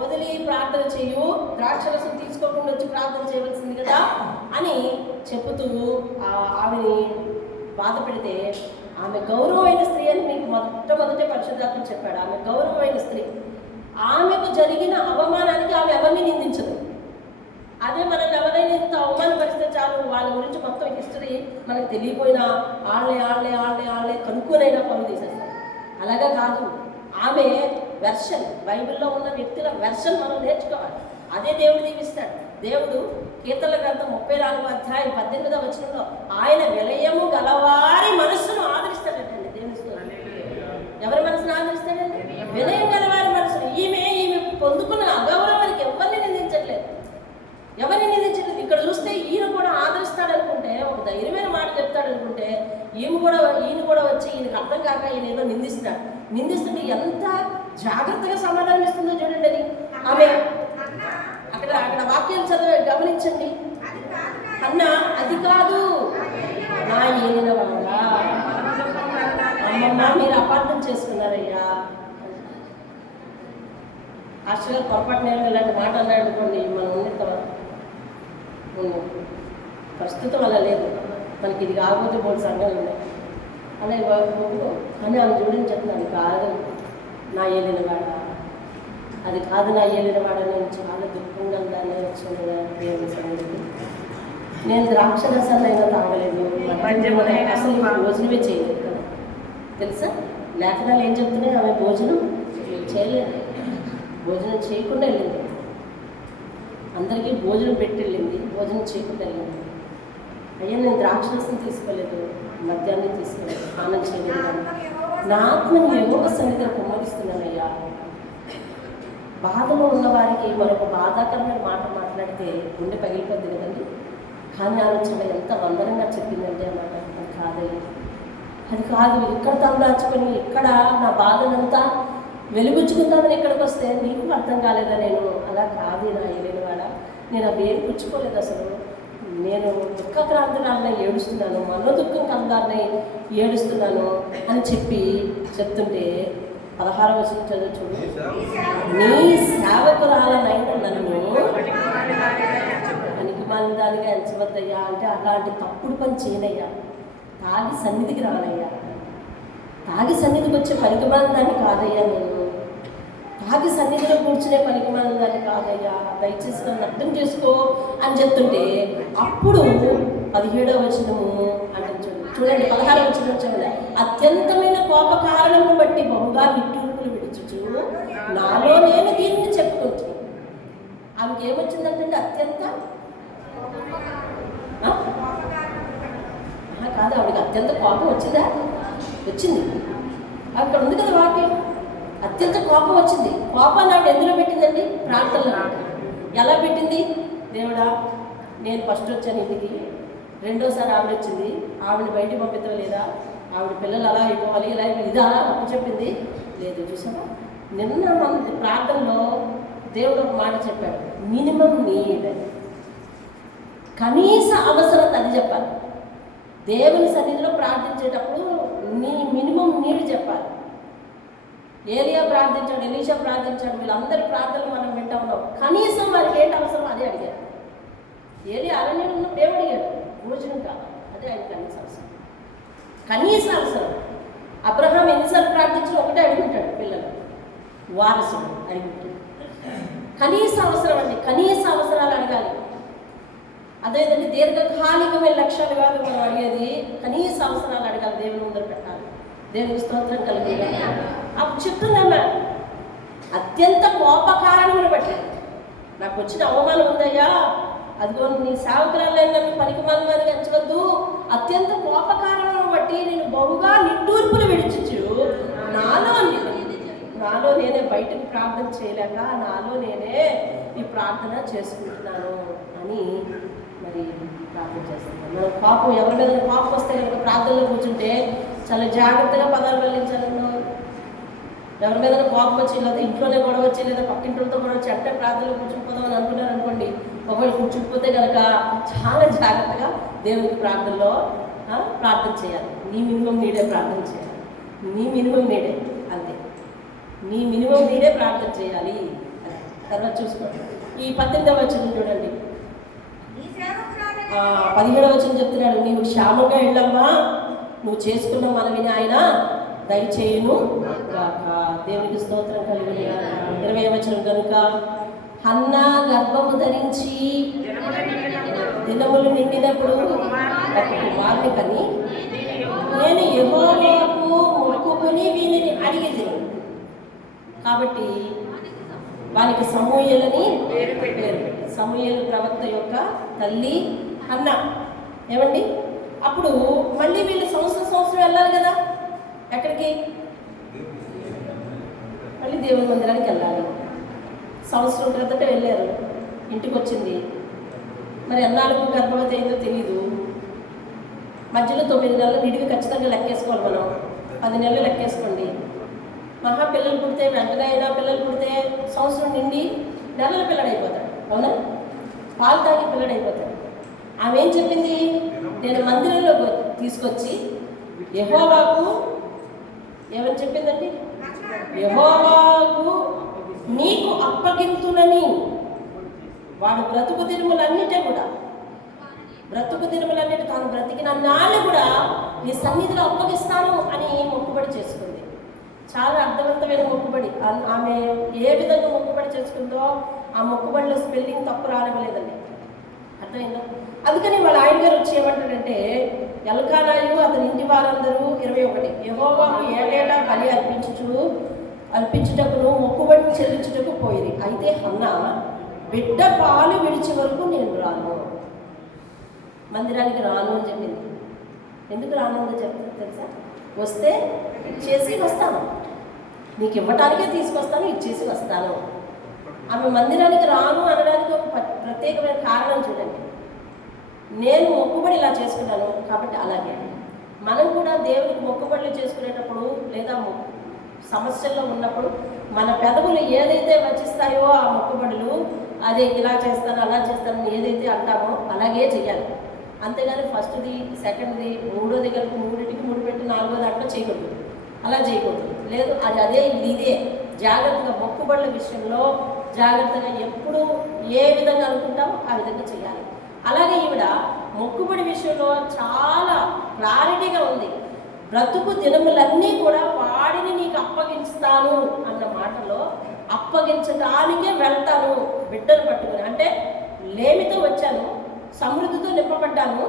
వదిలి ప్రార్థన చేయు, ద్రాక్షరసం తీసుకోకుండా వచ్చి ప్రార్థన చేయవలసింది కదా అని చెబుతూ ఆమెని బాధ పెడితే, ఆమె గౌరవమైన స్త్రీ అని మీకు మొట్టమొదటి పరిశుద్ధాత్మ చెప్పాడు. ఆమె గౌరవమైన స్త్రీ. ఆమెకు జరిగిన అవమానానికి ఆమె ఎవరిని నిందించదు. అదే మనల్ని ఎవరైనా ఇంత అవమానపరిస్తే చాలు, వాళ్ళ గురించి మొత్తం హిస్టరీ మనకు తెలియపోయినా ఆళ్ళే కనుక్కోనైనా పనులు తీసేస్తారు. అలాగా కాదు. ఆమె వెర్షన్, బైబిల్లో ఉన్న వ్యక్తుల వెర్షన్ మనం నేర్చుకోవాలి. అదే దేవుడు దీవిస్తాడు. దేవుడు కీర్తనల గ్రంథం 34వ అధ్యాయం 18వ వచనంలో ఆయన విలయము గలవారి మనస్సును ఆదరిస్తాడండి. దేవుని ఎవరి మనసును ఆదరిస్తాడండి? వినయం గలవారి మనసును. ఈమె పొందుకున్న అగౌరవానికి ఎవరిని నిందించట్లేదు. ఇక్కడ చూస్తే ఈయన కూడా ఆదరిస్తాడనుకుంటే, ఒక ధైర్యమైన మాట చెప్తాడనుకుంటే, ఈయన కూడా వచ్చి ఈయనకు అర్థం కాక ఈయన ఏదో నిందిస్తుంటే ఎంత జాగ్రత్తగా సమాధానం ఇస్తుందో చూడండి. అది ఆమె అక్కడ వాక్యాలు చదివి గమనించండి. అన్న అది కాదు నా ఏలిన వాడా, అమ్మమ్మ మీరు అపార్థం చేసుకున్నారయ్యా. యాక్చువల్గా పొరపాటు నేను ఇలాంటి మాట అన్నాడు అనుకోండి, మనం ప్రస్తుతం అలా లేదు. మనకి ఇది కాకపోతే 3 సంఘాలు ఉన్నాయి. అలా కానీ ఆమె చూడని చెప్తున్నాను, కాదు నా ఏలినవాడ, అది కాదు నా ఏలినవాడ. నేను చాలా దుఃఖంగా దాన్ని వచ్చాను దేవుని సన్నిధికి. నేను ద్రాక్షరసాన్ని అయినా తాగలేదు, అసలు భోజనమే చేయలేదు కదా. తెలుసా లేఖనాలు ఏం చెప్తున్నాయి? ఆమె భోజనం చేయలేదు, భోజనం చేయకుండా వెళ్ళింది. అందరికీ భోజనం పెట్టి వెళ్ళింది, భోజనం చేయకుండా వెళ్ళింది. అయ్యా నేను ద్రాక్షరసం తీసుకోలేదు, మద్యాన్ని తీసుకోలేదు, స్నానం చేయలేదు, నా ఆత్మని యెహోవా సన్నిధిలో కుమ్మరిస్తున్నానయ్యా. బాధలో ఉన్న వారికి మరొక బాధాకరమైన మాట మాట్లాడితే గుండె పగిలిపోద్ది కదండి. కానీ ఆలోచన ఎంత వందనంగా చెప్పిందంటే అన్నమాట. అది కాదయ్యా, అది కాదు. ఇక్కడ తలదాచుకొని ఇక్కడ నా బాధనంతా వెలుగుచ్చుకుందామని ఇక్కడికి వస్తే నీకు అర్థం కాలేదా? నేను అలా కాదు నా ఏలినవాడ, నేను అవి ఏం పుచ్చుకోలేదు. అసలు నేను దుఃఖక్రాంతురాలనే ఏడుస్తున్నాను, మనోదుఃఖం కందాన్ని ఏడుస్తున్నాను అని చెప్తుంటే 16వ వచనం చదువు చూడు. నీ సేవకురాలనైనా నన్ను పనికి మాలిన దానిగా ఎంచవద్దయ్యా. అంటే అలాంటి తప్పుడు పని చేయనయ్యా, తాగి సన్నిధికి రానయ్యా, తాగి సన్నిధికి వచ్చే పనికి మాలిన దాన్ని కాదయ్యా, నేను తాగి సన్నిధిలో కూర్చునే పనికి మాలిన దాన్ని కాదయ్యా, దయచేసి నన్ను అర్థం చేసుకో అని చెప్తుంటే, అప్పుడు 17వ వచనము అంటే చూడండి, 16వ వచనం చూడండి. అత్యంతమైన కోప కారణమును బట్టి బహుగా నిట్టూర్పులు విడుచుచు నాలో నేను దీన్ని చెప్పుకుంటున్నాను. ఆమెకి ఏమొచ్చిందంటే అత్యంత కాదు, ఆవిడకి అత్యంత కోపం వచ్చిందా? వచ్చింది. అక్కడ ఉంది కదా వాక్యం, అత్యంత కోపం వచ్చింది. కోపాన్ని ఆవిడ ఎందులో పెట్టిందండి? ప్రార్థనలో. ఎలా పెట్టింది? దేవుడా నేను ఫస్ట్ వచ్చాను ఇంటికి, రెండోసారి ఆవిడ వచ్చింది, ఆవిడని బయటికి పంపిద్దాం లేదా, ఆవిడ పిల్లలు అలా అయిపోవాలి, ఇలా ఇదా అప్పు చెప్పింది లేదు. చూసావా, నిన్న మన ప్రార్థనలో దేవుడు ఒక మాట చెప్పాడు, మినిమం నీడ్, కనీస అవసరత అది చెప్పాలి. దేవుని సన్నిధిలో ప్రార్థించేటప్పుడు నీ మినిమం నీడ్ చెప్పాలి. ఏలియా ప్రార్థించాడు, ఎలీషా ప్రార్థించాడు, వీళ్ళందరి ప్రార్థనలు మనం వింటా ఉన్నాం. కనీసం వారికి ఏంటి అవసరం అదే అడిగారు. ఏలియా అరణ్యంలో ఉన్న దేవుడు అడిగాడు, భోజనం కాదు, అదే ఆయన కనీస అవసరం. కనీస అవసరం. అబ్రహాం ఎన్నిసార్లు ప్రార్థించిన ఒకటే అడుగుంటాడు, పిల్లలు వారసుడు అడుగుంటాడు. కనీస అవసరం అండి, కనీస అవసరాలు అడగాలి. అదేవిధంగా దీర్ఘకాలికమైన లక్ష్యాలు కాదు మనం అడిగేది, కనీస అవసరాలు అడగాలి, దేవుని ముందర పెట్టాలి, దేవునికి స్తోత్రం కలిగి. అప్పుడు చెప్తున్నామా, అత్యంత కోప కారణమును బట్టి నాకు వచ్చిన అవమానం ఉందయ్యా, అదిగో నీ సేవకురాలైన నన్ను పనికిమాలినవారిగా ఎంచవద్దు, అత్యంత కోపకారణం బట్టి నేను బహుగా నిట్టూర్పులు విడిచిచ్చు నాలో నేనే బయటకు ప్రార్థన చేయలేక నాలో నేనే ఈ ప్రార్థన చేసుకుంటున్నాను అని మరి ప్రార్థన చేస్తున్నాను. మనం కోపం ఎవరి మీద కోపం వస్తే కనుక ప్రార్థనలో కూర్చుంటే చాలా జాగ్రత్తగా పదాలు వెళ్ళించాలన్నో. ఎవరి మీద కోపం వచ్చి లేదా ఇంట్లోనే గొడవ వచ్చి లేదా పక్కింటితో గొడవ వచ్చి అంటే ప్రార్థనలో కూర్చుకుపోదాం అని అనుకున్నారు అనుకోండి, ఒకవేళ కూర్చుకుపోతే కనుక చాలా జాగ్రత్తగా దేవునికి ప్రార్థనలో ప్రార్థన చేయాలి. నీ మినిమం నీడే ప్రార్థన చేయాలి. నీ మినిమం నీడే, అంతే, నీ మినిమం నీడే ప్రార్థన చేయాలి. తర్వాత చూసుకోండి. ఈ 18వ వచనం చూడండి, 17వ వచనం చెప్తున్నాడు, నీవు క్షేమంగా వెళ్ళమ్మా, నువ్వు చేసుకున్న మనవిని ఆయన దయచేయును గాక. దేవునికి స్తోత్రం కలిగిన 20వ వచనం, కనుక హన్నా గర్భము ధరించి దినములు నిండినప్పుడు ఒక కుమారుని కని నేను యెహోవాకు మొక్కుకుని వీనిని అడిగేది. కాబట్టి వానికి సమూయేలని పేరు పెట్టారు. సమూయేలు ప్రవక్త యొక్క తల్లి హన్నా. ఏమండి, అప్పుడు మళ్ళీ వీళ్ళు సంవత్సరం వెళ్ళాలి కదా. ఎక్కడికి? మళ్ళీ దేవుని మందిరానికి వెళ్ళాలి. సంవత్సరం క్రితట వెళ్ళారు, ఇంటికి వచ్చింది. మరి ఎన్నాళ్ళకు గర్భవతి అయిందో తెలీదు. మధ్యలో 9 నెలలు నిడివి ఖచ్చితంగా లెక్కేసుకోవాలి మనం. 10 నెలలు లెక్కేసుకోండి. మహా పిల్లలు పుడితే వెంటనే అయినా పిల్లలు పుడితే సంవత్సరం నిండి నెలల పిల్లడైపోతాడు. అవునా? పాలు తాగి పిల్లడైపోతాడు. ఆమె ఏం చెప్పింది? నేను మందిరంలో తీసుకొచ్చి యెహోవాకు ఏమని చెప్పిందండి? యెహోవాకు నీకు అప్పగింతునని. వాడు బ్రతుకు దినములన్నిటి తాను బ్రతికిన నాళ్ళు కూడా నీ సన్నిధిలో అప్పగిస్తాను అని మొక్కుబడి చేసుకుంది. చాలా అర్థవంతమైన మొక్కుబడి. ఆమె ఏ విధంగా మొక్కుబడి చేసుకుందో ఆ మొక్కుబడిలో స్పెల్లింగ్ తప్పు రానివ్వలేదండి. అర్థమైందా? అందుకని వాళ్ళ ఆయన గారు వచ్చి ఏమంటారంటే, ఎల్కానాయు అతని ఇంటి వారందరూ 21 యెహోవాకు ఏటేటా బలి అర్పించుటకును మొక్కుబడి చెల్లించుటకు పోయింది. అయితే హన్నా బిడ్డ పాలు విడిచే వరకు నేను రాను, మందిరానికి రాను అని చెప్పింది. ఎందుకు రాను చెప్తాను తెలుసా? వస్తే చేసి వస్తాను, నీకు ఇవ్వటానికే తీసుకొస్తాను, ఇచ్చేసి వస్తాను. ఆమె మందిరానికి రాను అనడానికి ఒక ప్రత్యేకమైన కారణం చూడండి. నేను మొక్కుబడి ఇలా చేసుకున్నాను కాబట్టి అలాగే మనం కూడా దేవునికి మొక్కుబడులు చేసుకునేటప్పుడు లేదా సమస్యల్లో ఉన్నప్పుడు మన పెదవులు ఏదైతే వచిస్తాయో ఆ మొక్కుబడులు, అదే ఇలా చేస్తాను అలా చేస్తాను ఏదైతే అంటామో అలాగే చెయ్యాలి. అంతేగాని ఫస్ట్ది సెకండ్ది మూడోది కలిపి మూడింటికి ముడిపెట్టి 4వ దాంట్లో చేయకూడదు. అలా చేయకూడదు. లేదు అదే ఇదే జాగ్రత్తగా మొక్కుబడుల విషయంలో జాగ్రత్తగా ఎప్పుడు ఏ విధంగా అనుకుంటామో ఆ విధంగా చేయాలి. అలాగే ఈవిడ మొక్కుబడి విషయంలో చాలా క్లారిటీగా ఉంది. బ్రతుకు దినములన్నీ కూడా వాడిని నీకు అప్పగిస్తాను అన్న మాటలో అప్పగించడానికే వెళ్తాను బిడ్డను పట్టుకుని. అంటే లేమితో వచ్చాను, సమృద్ధితో నింపబడ్డాను,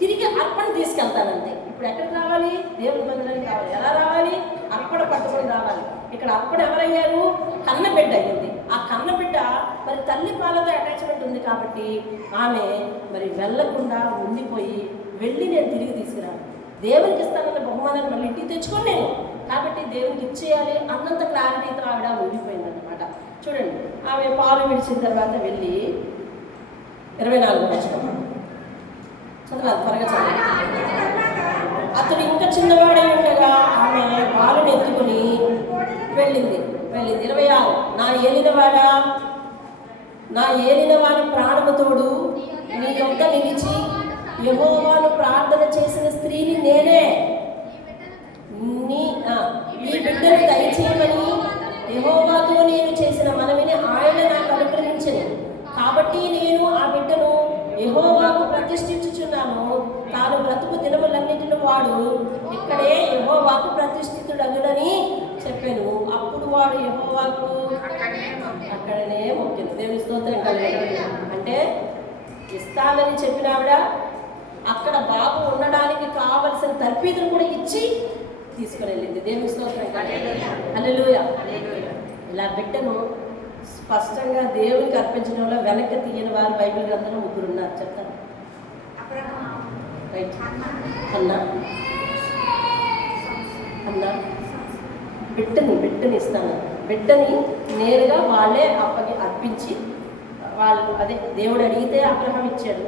తిరిగి అర్పణ తీసుకెళ్తానంతే. ఇప్పుడు ఎక్కడికి రావాలి? దేవుని మందిరానికి రావాలి. ఎలా రావాలి? అర్పణ పట్టుకొని రావాలి. ఇక్కడ అర్పణ ఎవరయ్యారు? కన్నబిడ్డ అయ్యింది. ఆ కన్నబిడ్డ మరి తల్లి పాలతో అటాచ్మెంట్ ఉంది కాబట్టి ఆమె మరి వెళ్ళకుండా ఉండిపోయి వెళ్ళి నేను తిరిగి తీసుకురాను, దేవునికి ఇస్తానన్న బహుమానాన్ని మళ్ళీ ఇంటికి తెచ్చుకొని నేను కాబట్టి దేవునికి ఇచ్చేయాలి అన్నంత క్లారిటీతో ఆవిడ ఉండిపోయింది అనమాట. చూడండి, ఆమె పాలు విడిచిన తర్వాత వెళ్ళి 24వ వచనం చదవాలి, త్వరగా చదవాలి. అతడు ఇంకా చిన్నవాడే ఉండగా ఆమె పాలను ఎత్తుకొని వెళ్ళింది. 26 నా ఏలిన వారి ప్రాణముతోడు నీ యొద్ద నిలిచి యెహోవాను ప్రార్థన చేసిన స్త్రీని నేనే. ఈ బిడ్డను దయచేయమని యెహోవాతో నేను చేసిన మనవిని ఆయన నాకు అనుగ్రహించను. కాబట్టి నేను ఆ బిడ్డను యెహోవాకు ప్రతిష్ఠించుచున్నాను. తాను బ్రతుకు దినములన్నిటిని వాడు ఇక్కడే యెహోవాకు ప్రతిష్ఠితుడగునని చెప్పాను. అప్పుడు వాడు యెహోవాకు అక్కడనే మొక్కాను. దేవుని స్తోత్రం కలుగును. అంటే ఇస్తానని చెప్పిన ఆవిడ అక్కడ బాబు ఉండడానికి కావలసిన తర్ఫీదును కూడా ఇచ్చి తీసుకుని వెళ్ళింది. దేవుని స్తోత్రం కలుగును. హల్లెలూయా. ఇలా బిడ్డను స్పష్టంగా దేవునికి అర్పించడంలో వెనక్కి తీయని వారు బైబిల్ గ్రంథంలో 3 ఉన్నారు. చెప్తాను. రైట్. అన్నా బిడ్డని ఇస్తాను. బిడ్డని నేరుగా వాళ్ళే అర్పించి వాళ్ళు దేవుడు అడిగితే అబ్రహాం ఇచ్చాడు.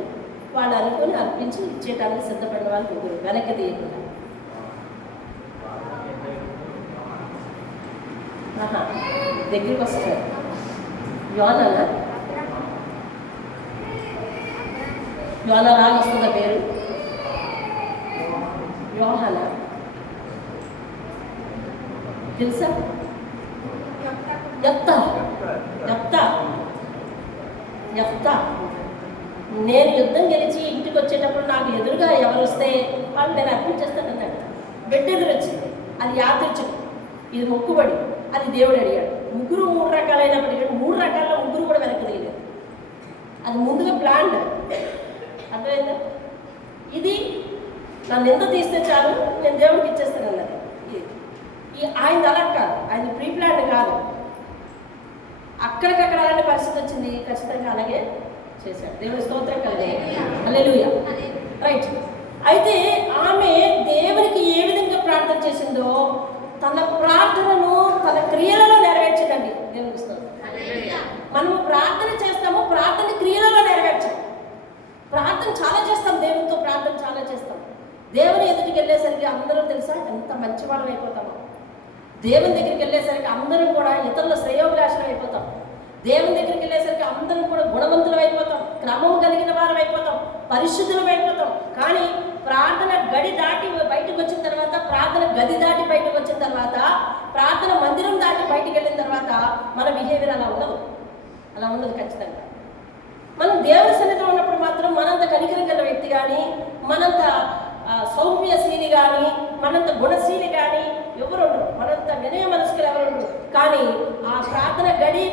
వాళ్ళు అనుకుని అర్పించి ఇచ్చేయడానికి సిద్ధపడిన వాళ్ళు 3 వెనక్కి తీయకుండా. దగ్గరికి వస్తారు. యోనా రాగా వస్తుందా పేరు? యోహానా తెలుసా? యెఫ్తా. నేను యుద్ధం గెలిచి ఇంటికి వచ్చేటప్పుడు నాకు ఎదురుగా ఎవరు వస్తే వాళ్ళు నేను అర్పించేస్తానన్నాడు. బిడ్డ ఎదురు వచ్చింది. అది యాదృచ్ఛికం, ఇది మొక్కుబడి, అది దేవుడు అడిగాడు. 3 రకాలైనప్పటికీ 3 రకాల్లో 3 కూడా వెనక్కి తీయలేదు. అది ముందుగా ప్లాన్. అర్థమైందా? ఇది నన్ను ఎంత తీస్తే చాలు నేను దేవుడికి ఇచ్చేస్తాను అన్నది. ఆయన అలా కాదు, ఆయన ప్రీ ప్లాన్ కాదు. అక్కడికక్కడ అలాంటి పరిస్థితి వచ్చింది, ఖచ్చితంగా అలాగే చేశాడు. దేవుడి స్తోత్రం కలిగే. హల్లెలూయా. రైట్. అయితే ఆమె దేవునికి ఏ విధంగా ప్రార్థన చేసిందో తన ప్రార్థనను తన క్రియలలో నెరవేర్చదండి. దేవునికి స్తోత్రం. మనము ప్రార్థన చేస్తాము, ప్రార్థన క్రియలలో నెరవేర్చాం. ప్రార్థన చాలా చేస్తాం, దేవునితో ప్రార్థన చాలా చేస్తాం. దేవుని ఎదుటికి వెళ్ళేసరికి అందరం తెలుసా ఎంత మంచివాళ్ళం అయిపోతామో. దేవుని దగ్గరికి వెళ్ళేసరికి అందరం కూడా ఇతరుల శ్రేయోభిలాషం అయిపోతాం. దేవుని దగ్గరికి వెళ్ళేసరికి అందరం కూడా గుణవంతులం అయిపోతాం, క్రమం కలిగిన వారం అయిపోతాం, పరిశుద్ధులం అయిపోతాం. కానీ ప్రార్థన గడి దాటి బయటకు వచ్చిన తర్వాత, ప్రార్థన గది దాటి బయటకు వచ్చిన తర్వాత, ప్రార్థన మందిరం దాటి బయటకు వెళ్ళిన తర్వాత మన బిహేవియర్ అలా ఉండదు ఖచ్చితంగా. మనం దేవుని సన్నిధిలో ఉన్నప్పుడు మాత్రం మనంత కనికరం గల వ్యక్తి కానీ, మనంత సౌమ్యశీలి కానీ, మనంత గుణశీలి కానీ ఎవరు ఉండరు. మనంత వినయ మనస్కులు ఎవరు ఉండరు. కానీ ఆ ప్రార్థన గది,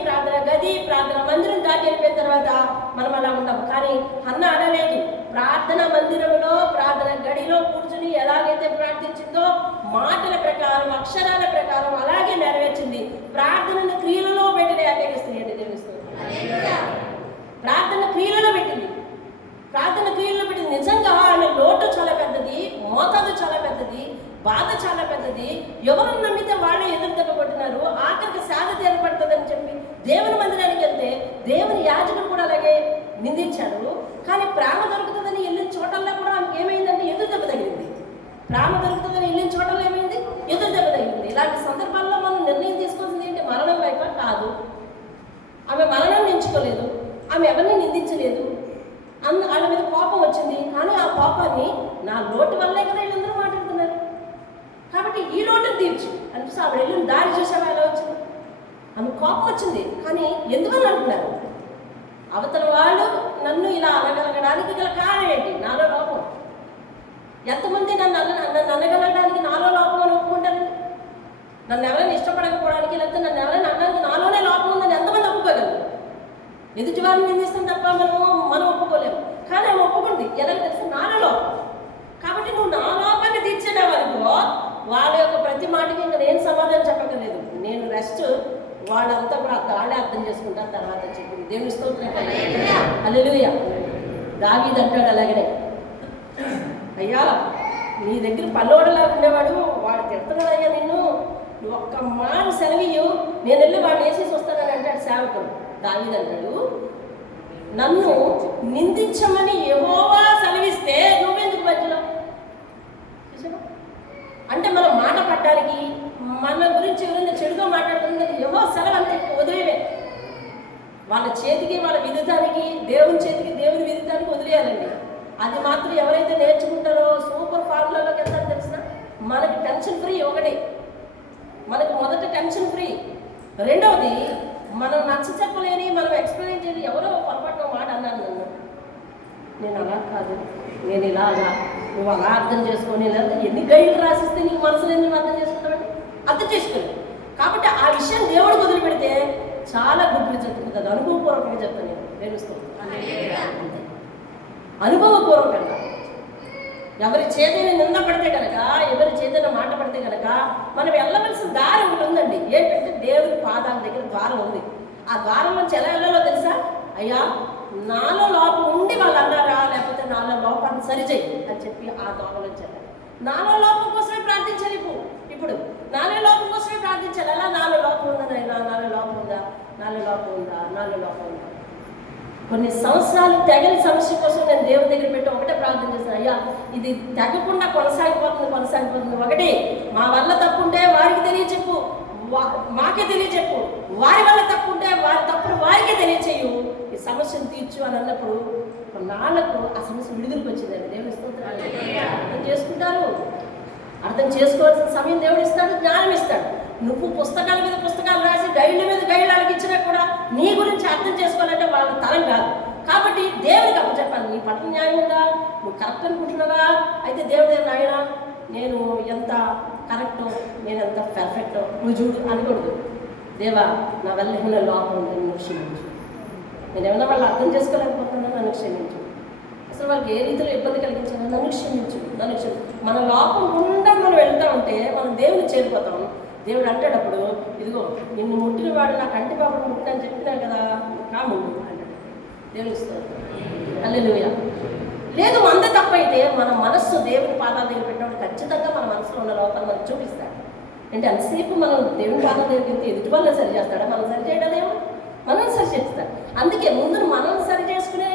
ప్రార్థన మందిరం దాటి వెళ్ళిపోయిన తర్వాత మనం అలా ఉండము. కానీ హన్న అనలేదు. ప్రార్థన మందిరంలో, ప్రార్థన గడిలో కూర్చుని ఎలాగైతే ప్రార్థించిందో మాటల ప్రకారం, అక్షరాల ప్రకారం అలాగే నెరవేర్చింది. ప్రార్థనను క్రియలలో పెట్టిన ఏకైక స్త్రీ అంటే తెలుస్తుంది. ప్రార్థన క్రియలలో పెట్టింది. నిజంగా ఆమె లోటు చాలా పెద్దది, మోతాదు చాలా పెద్దది, బాధ చాలా పెద్దది. ఎవరు నమ్మితే వాళ్ళే ఎదురు దెబ్బ కొట్టినారు. ఆఖరికి సాధత ఏర్పడుతుందని చెప్పి దేవుని మందిరానికి వెళ్తే దేవుని యాజకుడు కూడా అలాగే నిందించాడు. కానీ ప్రేమ దొరుకుతుందని వెళ్ళిన చోటల్లో కూడా ఆమెకి ఏమైందంటే ఎదురు దెబ్బ తగిలింది. ప్రేమ దొరుకుతుందని వెళ్ళిన చోటల్లో ఏమైంది? ఎదురు దెబ్బ తగిలింది. ఇలాంటి సందర్భాల్లో మనం నిర్ణయం తీసుకోవాల్సింది ఏంటి? మరణం వైపు కాదు. ఆమె మరణాన్ని ఎంచుకోలేదు, ఆమె ఎవరిని నిందించలేదు. వాళ్ళ మీద కోపం వచ్చింది. కానీ ఆ కోపాన్ని నా లోటు వల్లే కదా వీళ్ళందరూ మాట్లాడుతున్నారు, కాబట్టి ఈ లోటును తీర్చు అనిపిస్తే ఆవిడ వెళ్ళిన దారి చూసావా ఎలా వచ్చింది? ఆమె కోపం వచ్చింది. కానీ ఎందుకని అంటున్నారు? అవతల వాళ్ళు నన్ను ఇలా అనగలగడానికి గల కారణం ఏంటి? నాలో లోపం. ఎంతమంది నన్ను అనగలగడానికి నాలో లోపం అని ఒప్పుకుంటారండి? నన్ను ఎవరైనా ఇష్టపడకపోవడానికి, లేకపోతే నన్ను ఎవరైనా అనడానికి నాలోనే లోపం ఉందని ఎంతమంది ఒప్పుకోగలరు? ఎదుటి వారిని నిందిస్తాం తప్ప మనం ఒప్పుకోలేము. కానీ ఆమె ఒప్పుకుంది. ఎలా తెలిసి నాలో లోపం. కాబట్టి నువ్వు నా లోపాన్ని తీర్చేవానుకో వాళ్ళ యొక్క ప్రతి మాటకి ఇంకా నేను సమాధానం చెప్పగలేదు. నేను రెస్ట్, వాళ్ళంతా కూడా వాళ్ళే అర్థం చేసుకుంటారు తర్వాత చెప్పింది. దేవుని స్తోత్రం. హల్లెలూయా. దావీదు అంటాడు అలాగనే, అయ్యా నీ దగ్గర పల్లోడలాగా ఉండేవాడు, వాడు తిడుతున్నాడయ్యా నిన్ను, నువ్వు ఒక్క మాట సెలవియ్యు, నేను వెళ్ళి వాడిని వేసేసి వస్తానని అంటాడు సేవకుడు. దావీదు అంటాడు, నన్ను నిందించమని యెహోవా సెలవిస్తే నువ్వెందుకు మధ్యలో? అంటే మనం మాట పడ్డానికి, మన గురించి ఎవరైనా చెడుగా మాట్లాడుతున్నది యెహోవా సెలవు అంతే, వదిలేవే. వాళ్ళ చేతికి, వాళ్ళ విధితానికి, దేవుని చేతికి, దేవుని విధితానికి వదిలేయాలండి. అది మాత్రం ఎవరైతే నేర్చుకుంటారో సూపర్ ఫార్ములాలోకి వెళ్తారో తెలిసిన మనకి టెన్షన్ ఫ్రీ. ఒకటి మనకు మొదట టెన్షన్ ఫ్రీ. రెండవది మనం నచ్చ చెప్పలేని, మనం ఎక్స్ప్లెయిన్ చేయని, ఎవరో పొరపాటున మాట అన్నాను నన్ను, నేను అలా కాదు, నేను ఇలాగా, నువ్వు అలా అర్థం చేసుకొని, లేకపోతే ఎన్ని గైడ్లు రాసిస్తే నీకు మనసులో ఎందుకు అర్థం చేసుకుంటామండి? అర్థం చేసుకోండి. కాబట్టి ఆ విషయం దేవుడు వదిలిపెడితే చాలా గుడ్లు చెప్తుంది. అది అనుభవపూర్వకంగా చెప్తాను నేను తెలుస్తాను. అంతే, అనుభవపూర్వకంగా. ఎవరి చేతైనా నింద పడితే కనుక, ఎవరి చేతైనా మాట పడితే కనుక మనం వెళ్ళవలసిన దారి ఒకటి ఉందండి. ఏంటంటే దేవుని పాదాల దగ్గర ద్వారం ఉంది. ఆ ద్వారంలోంచి ఎలా వెళ్ళాలో తెలుసా? అయ్యా నాలో లోపం ఉండి వాళ్ళు అన్నారా, లేకపోతే నాలో లోపాన్ని సరిచేయి అని చెప్పి ఆ ద్వారంలోంచి వెళ్ళాలి. నాలో లోపం కోసమే ప్రార్థించాలి. ఇప్పుడు నాలో లోపం కోసమే ప్రార్థించాలి. అలా నాలో లోపం ఉందా నాయనా, నాలో లోపం ఉందా, నాలో లోపం ఉందా, నాలో లోపం ఉందా. కొన్ని సంవత్సరాలు తెగని సమస్య కోసం నేను దేవుని దగ్గర పెట్టి ఒకటే ప్రార్థన చేస్తాను. అయ్యా ఇది తెగకుండా కొనసాగిపోతుంది. ఒకటి మా వల్ల తప్పుంటే వారికి తెలియచెప్పు, మాకే తెలియచెప్పు. వారి వల్ల తప్పుంటే వారి తప్పును వారికే తెలియచేయు. ఈ సమస్యను తీర్చు అని అన్నప్పుడు నాళ్ళకు ఆ సమస్య విడుదలకు వచ్చిందండి. దేవుని స్తోత్రాలు. అర్థం చేసుకుంటారు. అర్థం చేసుకోవాల్సిన సమయం దేవుడు ఇస్తాడు, జ్ఞానం ఇస్తాడు. నువ్వు పుస్తకాల మీద పుస్తకాలు రాసి గైడ్ల మీద గైడ్లు అడిగించినా కూడా నీ గురించి అర్థం చేసుకోవాలంటే వాళ్ళ తరం కాదు. కాబట్టి దేవుడికి అప్పచెప్పాలి. నీ పట్ల న్యాయం ఉందా, నువ్వు కరెక్ట్ అనుకుంటున్నావా, అయితే దేవుడు నాయన నేను ఎంత కరెక్టో, నేను ఎంత పర్ఫెక్టో నువ్వు చూడు అనకూడదు. దేవా నా వల్ల ఏమైనా లోపం ఉంది, నువ్వు క్షమించు. నేను ఏమైనా వాళ్ళు అర్థం చేసుకోలేకపోతున్నా, నన్ను క్షమించు. అసలు వాళ్ళకి ఏ రీతిలో ఇబ్బంది కలిగించాలో నన్ను క్షమించు. మన లోపం గుండా మనం వెళ్తూ ఉంటే మనం దేవుని చేరిపోతాం. దేవుడు అంటాడప్పుడు, ఇదిగో నిన్ను ముట్టిన వాడు నా కంటి బాబుని ముట్టినని చెప్పినాను కదా, నా ముందు అంటాడు. దేవుని ఇస్తారు. హల్లెలూయా. లేదు మంద తప్పైతే మన మనస్సు దేవుని పాదాల దగ్గర పెట్టినప్పుడు ఖచ్చితంగా మన మనసులో ఉన్న లోపాలు మనకు చూపిస్తాడు. అంటే అంతసేపు మనం దేవుని పాదాల దగ్గరికి వెళ్తే ఎదుటి వాళ్ళని సరి చేస్తాడా? మనం సరి చేయడా? దేవుడు మనం సరి చేస్తాడు. అందుకే ముందు మనం సరి చేసుకునే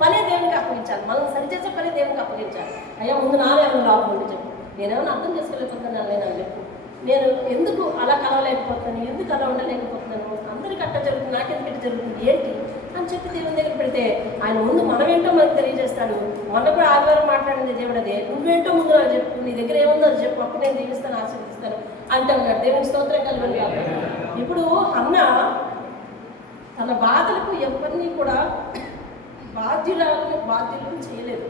పనే దేవునికి అప్పగించాలి. మనం సరి చేసే పనే దేవునికి అప్పగించాలి. అయ్యా ముందు నానేమో లోపం ఉండి చెప్పు, నేనేమన్నా అర్థం చేసుకోలేకపోతున్నాను, నేను చెప్పు, నేను ఎందుకు అలా కలవలేకపోతున్నాను, ఎందుకు అలా ఉండలేకపోతున్నాను, అందరికీ అట్ట జరుగుతుంది, నాకెందుకు జరుగుతుంది ఏంటి అని చెప్పి దేవుని దగ్గర పెడితే ఆయన ముందు మనమేంటో మనకు తెలియజేస్తాడు. మొన్న కూడా ఆదివారం మాట్లాడింది దేవుడు అదే, నువ్వేంటో ముందు నాకు చెప్పు, నీ దగ్గర ఏముందో అది చెప్పు, అప్పుడు నేను దీవిస్తాను, ఆశీర్వదిస్తాను అంటే ఉన్నాడు. దేవుని స్తోత్రం కలవాలి. ఇప్పుడు అన్న తన బాధలకు ఎవరిని కూడా బాధ్యులను చేయలేదు.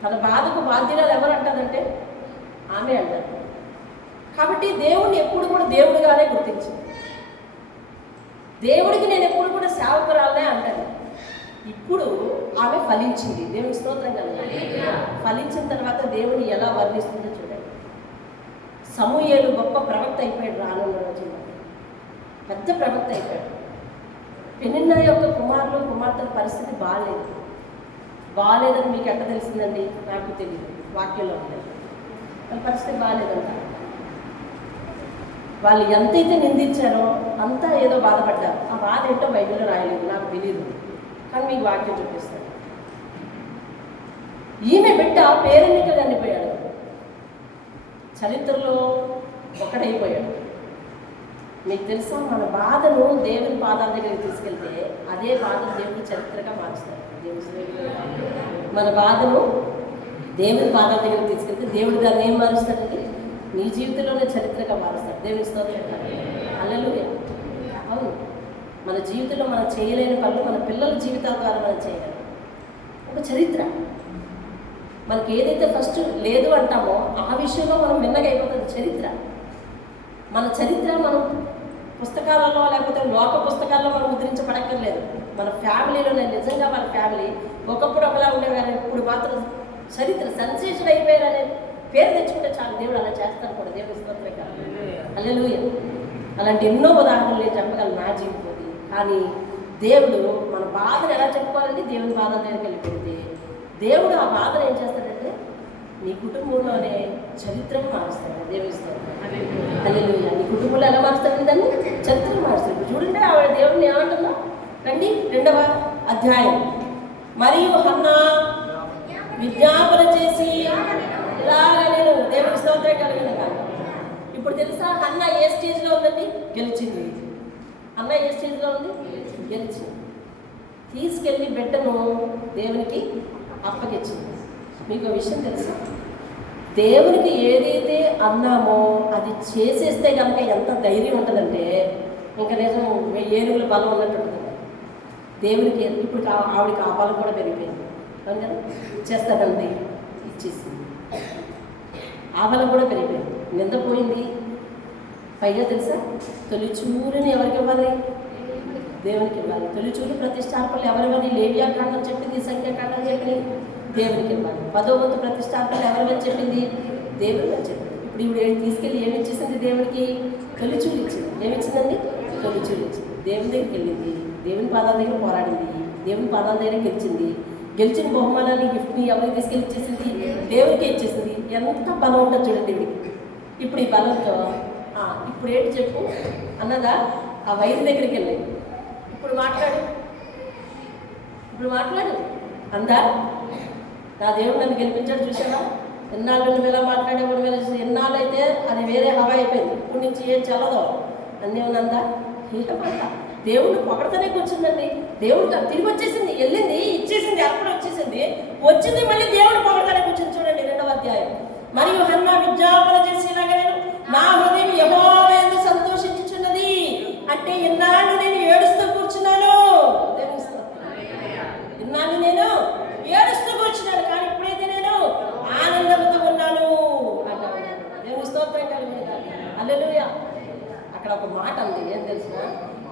తన బాధకు బాధ్యురాలు ఎవరు అంటారంటే ఆమె అంటారు. కాబట్టి దేవుడిని ఎప్పుడు కూడా దేవుడిగానే గుర్తించింది. దేవుడికి నేను ఎప్పుడు కూడా సేవకురాలనే అంటాను. ఇప్పుడు ఆమె ఫలించింది. దేవుని స్తోత్రం కలగాలి. ఫలించిన తర్వాత దేవుని ఎలా వర్ణిస్తుందో చూడండి. సమూయేలు గొప్ప ప్రవక్త అయిపోయాడు. రానున్న రోజుల్లో పెద్ద ప్రవక్త అయిపోయాడు. పెనిన్నా యొక్క కుమార్తెల పరిస్థితి బాగాలేదని మీకు ఎట్లా తెలిసిందండి? నాకు తెలియదు. వాక్యంలో ఉంటుంది వాళ్ళ పరిస్థితి బాగాలేదంట. వాళ్ళు ఎంతైతే నిందించారో అంతా ఏదో బాధపడ్డారు. ఆ బాధ ఏంటో బైబిల్లో రాయలేదు, నాకు తెలియదు, కానీ మీకు వాక్యం చూపిస్తాను. ఈమె బిడ్డ పేరెన్నిక చనిపోయాడు, చరిత్రలో ఒకడైపోయాడు. మీకు తెలుసా, మన బాధను దేవుని పాదాల దగ్గరికి తీసుకెళ్తే అదే బాధను దేవుని చరిత్రగా మారుస్తాడు. మన బాధను దేవుని పాదాల దగ్గరికి తీసుకెళ్తే దేవుడు దాన్ని ఏం మారుస్తాడండి? నీ జీవితంలోనే చరిత్రగా మారుస్తాడు. దేవుని స్తోత్రం. హల్లెలూయా. అవును, మన జీవితంలో మనం చేయలేని పనులు మన పిల్లల జీవితాల ద్వారా మనం చేయగలం. ఒక చరిత్ర మనకి ఏదైతే ఫస్ట్ లేదు అంటామో ఆ విషయంలో మనం మిన్నగా అయిపోతుంది. చరిత్ర మన చరిత్ర మనం పుస్తకాలలో లేకపోతే లోక పుస్తకాల్లో మనం ముద్రించబడక్కర్లేదు. మన ఫ్యామిలీలోనే నిజంగా మన ఫ్యామిలీ ఒకప్పుడు ఒకలా ఉండేవారు, ఇప్పుడు మాత్రం చరిత్ర సెన్సేషన్ అయిపోయారనే పేరు తెచ్చుకుంటే చాలు. దేవుడు అలా చేస్తాను కూడా. దేవుడి స్తోత్రం కాదు. హల్లెలూయా. అలాంటి ఎన్నో ఉదాహరణలు నేను చెప్పగలను నా జీవితంలో. కానీ దేవుడు మన బాధను ఎలా చెప్పుకోవాలంటే దేవుని బాధ దగ్గరికి వెళ్ళి పెడితే దేవుడు ఆ బాధను ఏం చేస్తాడంటే నీ కుటుంబంలోనే చరిత్రను మారుస్తాడు. దేవుడి స్తోత్రం. హల్లెలూయా. నీ కుటుంబంలో ఎలా మారుస్తాడు? దాన్ని చరిత్రను మారుస్తాడు. ఇప్పుడు చూడండి ఆవిడ దేవుడిని ఏమంటుందో రండి. 2వ అధ్యాయం. మరియు హన్నా విజ్ఞాపన చేసి ఇలాగా నేను దేవుడి స్తోత్రం కలిగిన కాదు. ఇప్పుడు తెలుసా హన్నా ఏ స్టేజ్లో ఉందండి? గెలిచింది. అన్న ఏ స్టేజ్లో ఉంది? గెలిచింది. తీసుకెళ్ళి బిడ్డను దేవునికి అప్పగించింది. మీకు విషయం తెలుసా, దేవునికి ఏదైతే అన్నామో అది చేసేస్తే కనుక ఎంత ధైర్యం ఉంటుందంటే ఇంకా నిజం ఏనుగుల బలం ఉన్నట్టు ఉంటుంది. దేవునికి ఇప్పుడు ఆవిడకి ఆ బలం కూడా పెరిగిపోయింది. అవును కదా, ఇచ్చేస్తానండి, ఇచ్చేసింది. ఆ బలం కూడా పెరిగిపోయింది, నిందపోయింది. పైగా తెలుసా, తొలిచూరుని ఎవరికి ఇవ్వాలి? దేవునికి ఇవ్వాలి. తొలిచూరు ప్రతిష్టాపనలు ఎవరివని? లేవియాకాండం చెప్పింది, సంఖ్యాకాండం చెప్పింది, దేవునికి ఇవ్వాలి. 10వ వంతు ప్రతిష్టాపనలు ఎవరివని చెప్పింది? దేవుడిని అని చెప్పింది. ఇప్పుడు ఈవిడ తీసుకెళ్ళి ఏమి ఇచ్చేసింది? దేవునికి తొలిచూరు ఇచ్చింది. ఏమిచ్చిందండి? తొలిచూరు ఇచ్చింది. దేవుని దగ్గరికి వెళ్ళింది, దేవుని పాదాల దగ్గర పోరాడింది, దేవుని పాదాల దగ్గర గెలిచిన బహుమానాన్ని గిఫ్ట్ని ఎవరికి తీసుకెళ్ళి ఇచ్చేసింది? దేవుడికి ఇచ్చేసింది. ఎంత బలం ఉంటుంది చూడండి దేవుడికి. ఇప్పుడు ఈ బలంతో ఇప్పుడు ఏంటి చెప్పు అన్నదా ఆ వైద్య దగ్గరికి వెళ్ళి ఇప్పుడు మాట్లాడు అందా? నా దేవుడు నన్ను గెలిపించాడు చూసావా? ఎన్నాళ్ళు నువ్వు ఎలా మాట్లాడేవాడు మీద ఎన్నాళ్ళు అయితే అది వేరే హవా అయిపోయింది. ఇప్పటి నుంచి ఏం చల్లదో అన్నీ ఉందా? ఏమంట దేవుడు పొగడతనే కూర్చుందండి. దేవుడు తిరిగి వచ్చేసింది, వెళ్ళింది, ఇచ్చేసింది, అప్పుడు వచ్చింది మళ్ళీ దేవుడు పొగడతనే కూర్చుంది. చూడండి 2వ అధ్యాయం. మరియు హన్నా విజ్ఞాపన చేసి ఇలాగనే నా హృదయం యెహోవా యందు సంతోషించుచున్నది. అంటే ఇన్నాళ్ళు నేను ఏడుస్తూ కూర్చున్నాను, ఇన్నాళ్ళు నేను ఏడుస్తూ కూర్చున్నాను, కానీ ఇప్పుడైతే నేను ఆనందంతో ఉన్నాను అంటాను. దేవుని స్తోత్రం కలుగుతుంది. హల్లెలూయా. అక్కడ ఒక మాట ఉంది, ఏం తెలిసిన?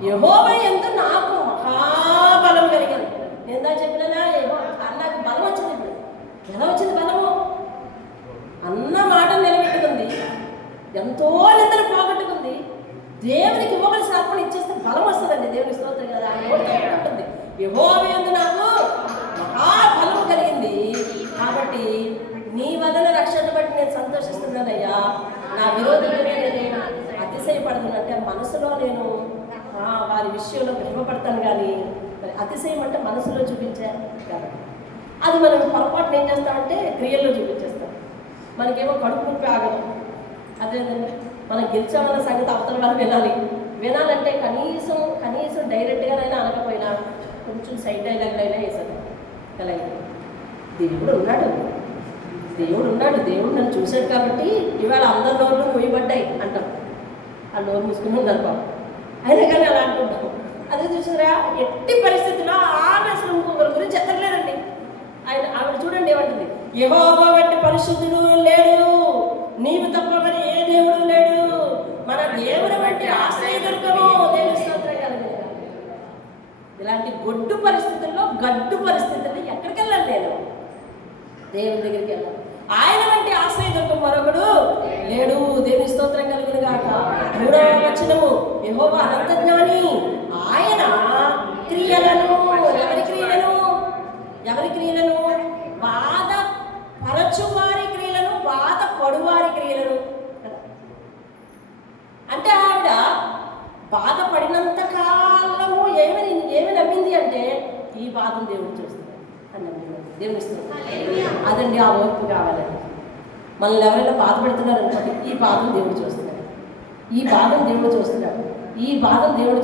యెహోవా యందు నాకు మహాబలం కలిగింది. నేను చెప్పినా నాకు బలం వచ్చింది. ఇప్పుడు ఎలా వచ్చింది బలము? అన్న మాట నిలబెట్టుకుంది, ఎంతో నిద్ర పోగొట్టుకుంది. దేవునికి ఇవ్వవలసిన అర్పణ ఇచ్చేస్తే బలం వస్తుందండి. దేవుని స్తోత్రం కదా. ఉంటుంది యెహోవా యందు నాకు మహాబలం కలిగింది. కాబట్టి నీ వలన రక్షణ బట్టి నేను సంతోషిస్తున్నానయ్యా. నా విరోధులు నేను అతిశయపడుతున్నట్టే మనసులో నేను వారి విషయంలో గర్వపడతాను, కానీ మరి అతిశయం అంటే మనసులో చూపించాను కదా. అది మనం పొరపాటున ఏం చేస్తామంటే క్రియల్లో చూపించేస్తాం. మనకేమో కడుపు నొప్పి ఆగదు. అదేంటంటే మనం గెలిచామన్న సంగతి అవతల వాళ్ళు వినాలంటే కనీసం డైరెక్ట్గానైనా అనకపోయినా కొంచెం సైడ్ డైలాగ్లైనా వేసాను. అలాగే దేవుడు ఉన్నాడు, దేవుడు నన్ను చూశాడు కాబట్టి ఇవాళ అందరి నోళ్ళు మొయ్యబడ్డాయి అంటాం. ఆ నోరు మూసుకుని ఉన్నారు పాపం, అయినా కానీ అలా అంటుంటాం. అదే చూసారా, ఎట్టి పరిస్థితుల్లో ఆమె అసలు ఇంకొకరి గురించి ఎత్తలేదండి. ఆవిడ చూడండి ఏమంటుంది? యెహోవా వంటి పరిశుద్ధుడు లేడు, నీవు తప్ప మరి ఏ దేవుడు లేడు, మన దేవుడు వంటి ఆశ్రయదుర్గము. దేవుని స్తోత్రం కలుగును. ఇలాంటి గడ్డు పరిస్థితుల్లో ఎక్కడికి వెళ్ళాలి? నేను దేవుని దగ్గరికి వెళ్ళాలి. ఆయన వంటి ఆశ్రయదుర్గం మరొకడు లేడు. దేవుని స్తోత్రం కలుగును గాక. 3వ వచనము, యెహోవా అనంత జ్ఞాని, ఆయన క్రియలను ఎవరి క్రియలను? బాధపరచువారి క్రియలను, బాధపడువారి క్రియలను. అంటే ఆవిడ బాధపడినంత కాలము ఏమి నమ్మింది అంటే ఈ బాధను దేవుడు చూస్తుంది అని నమ్మింది. దేవుని ఇస్తుంది అదండి. ఆ ఓర్పు కావాలండి. మనల్ని ఎవరైనా బాధపడుతున్నారు అనుకోండి, ఈ బాధను దేవుడు చూస్తున్నాడు, ఈ బాధను దేవుడు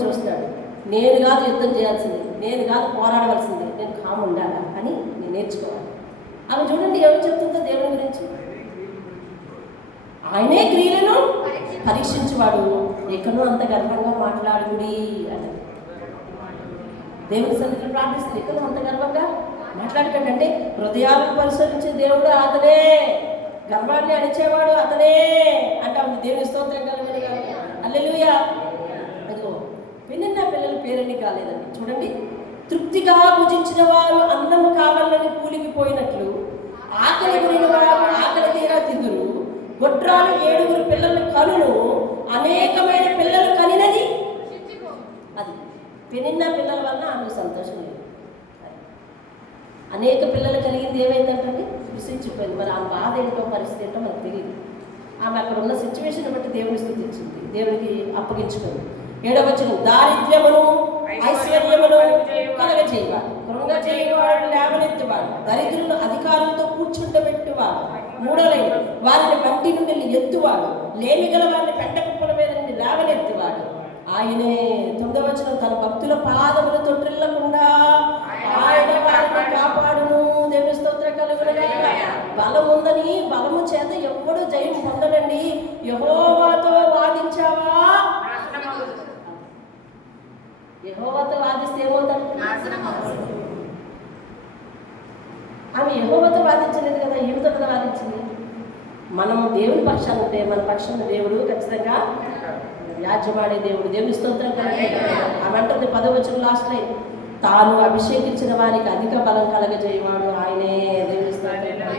చూస్తున్నాడు. నేను కాదు యుద్ధం చేయాల్సింది, నేను కాదు పోరాడవలసింది, నేను కాము ఉండాలా అని నేను నేర్చుకోవాలి. ఆమె చూడండి ఏమి చెప్తుందో దేవుని గురించి. ఆయనే క్రియలను పరీక్షించేవాడు, ఎక్కడో అంత గర్వంగా మాట్లాడుడి అని దేవుని సన్నిధిలో ప్రార్థిస్తుంది. ఎక్కడో అంత గర్వంగా మాట్లాడకండి అంటే హృదయాలను పరిశోధించే దేవుడు అతనే, గర్వాన్ని అణిచేవాడు అతనే అంటాము. దేవుని స్తోత్రం కలుగును గాక. హల్లెలూయా. అదిగో వినిన్న పిల్లల పేరెన్ని కాలేదండి. చూడండి, తృప్తిగా భుజించిన వారు అన్నము కావాలని కూలికి పోయినట్లు ఆకలి గురిన వారు ఆకలి తీరా తిందురు. గొడ్రాలు 7 పిల్లలు కనును, అనేకమైన పిల్లలు కనినది. అది వినిన్న పిల్లల వల్ల ఆమెకు సంతోషం లేదు. అనేక పిల్లలు కలిగింది ఏమైందంటే విసిరించిపోయింది. మరి ఆ బాధ ఏంటో పరిస్థితి ఏంటో మనకు తెలియదు. ఆమె అక్కడ ఉన్న సిచ్యువేషన్ బట్టి దేవుని స్తుతించింది, దేవునికి అప్పగించుకుంది. 7వ వచనం, దారిద్ర్యమును ఐశ్వర్యమును కలగజేయవాడు, కృంగజేయవాడు లేవనెత్తువాడు, దరిద్రులను అధికారులతో కూర్చుండబెట్టువాడు. 3వ లైన్, వారిని కంటి నుండి ఎత్తువాడు, లేమి గల వారిని పెంట కుప్పల మీద నుండి లేవనెత్తువాడు. ఆయనే 9వ వచనం, తన భక్తుల పాదములు తొట్టిల్లకుండా ఆయన వారిని కాపాడును. దేవుని స్తోత్రం కలుగును గాక. బలం ఉందని బలము చేత ఎవ్వడు జయం పొందడండి. యెహోవాతో వాదించావా? యెహోవాతో వాదిస్తే ఏమవుతాడు? ఆమె యెహోవాతో వాదించలేదు కదా, ఈమెతో కదా వాదించింది. మనం దేవుని పక్షాన్ని ఉంటే మన పక్షాన్ని దేవుడు ఖచ్చితంగా వ్యాజ్యమాడే దేవుడు. దేవుని స్తోత్రం కలుగును గాక. ఆమె అంటుంది 10వ వచనం లాస్ట్ లైన్, తాను అభిషేకించిన వారికి అధిక బలం కలగజేయవాడు ఆయనే. దేవుని స్తోత్రం.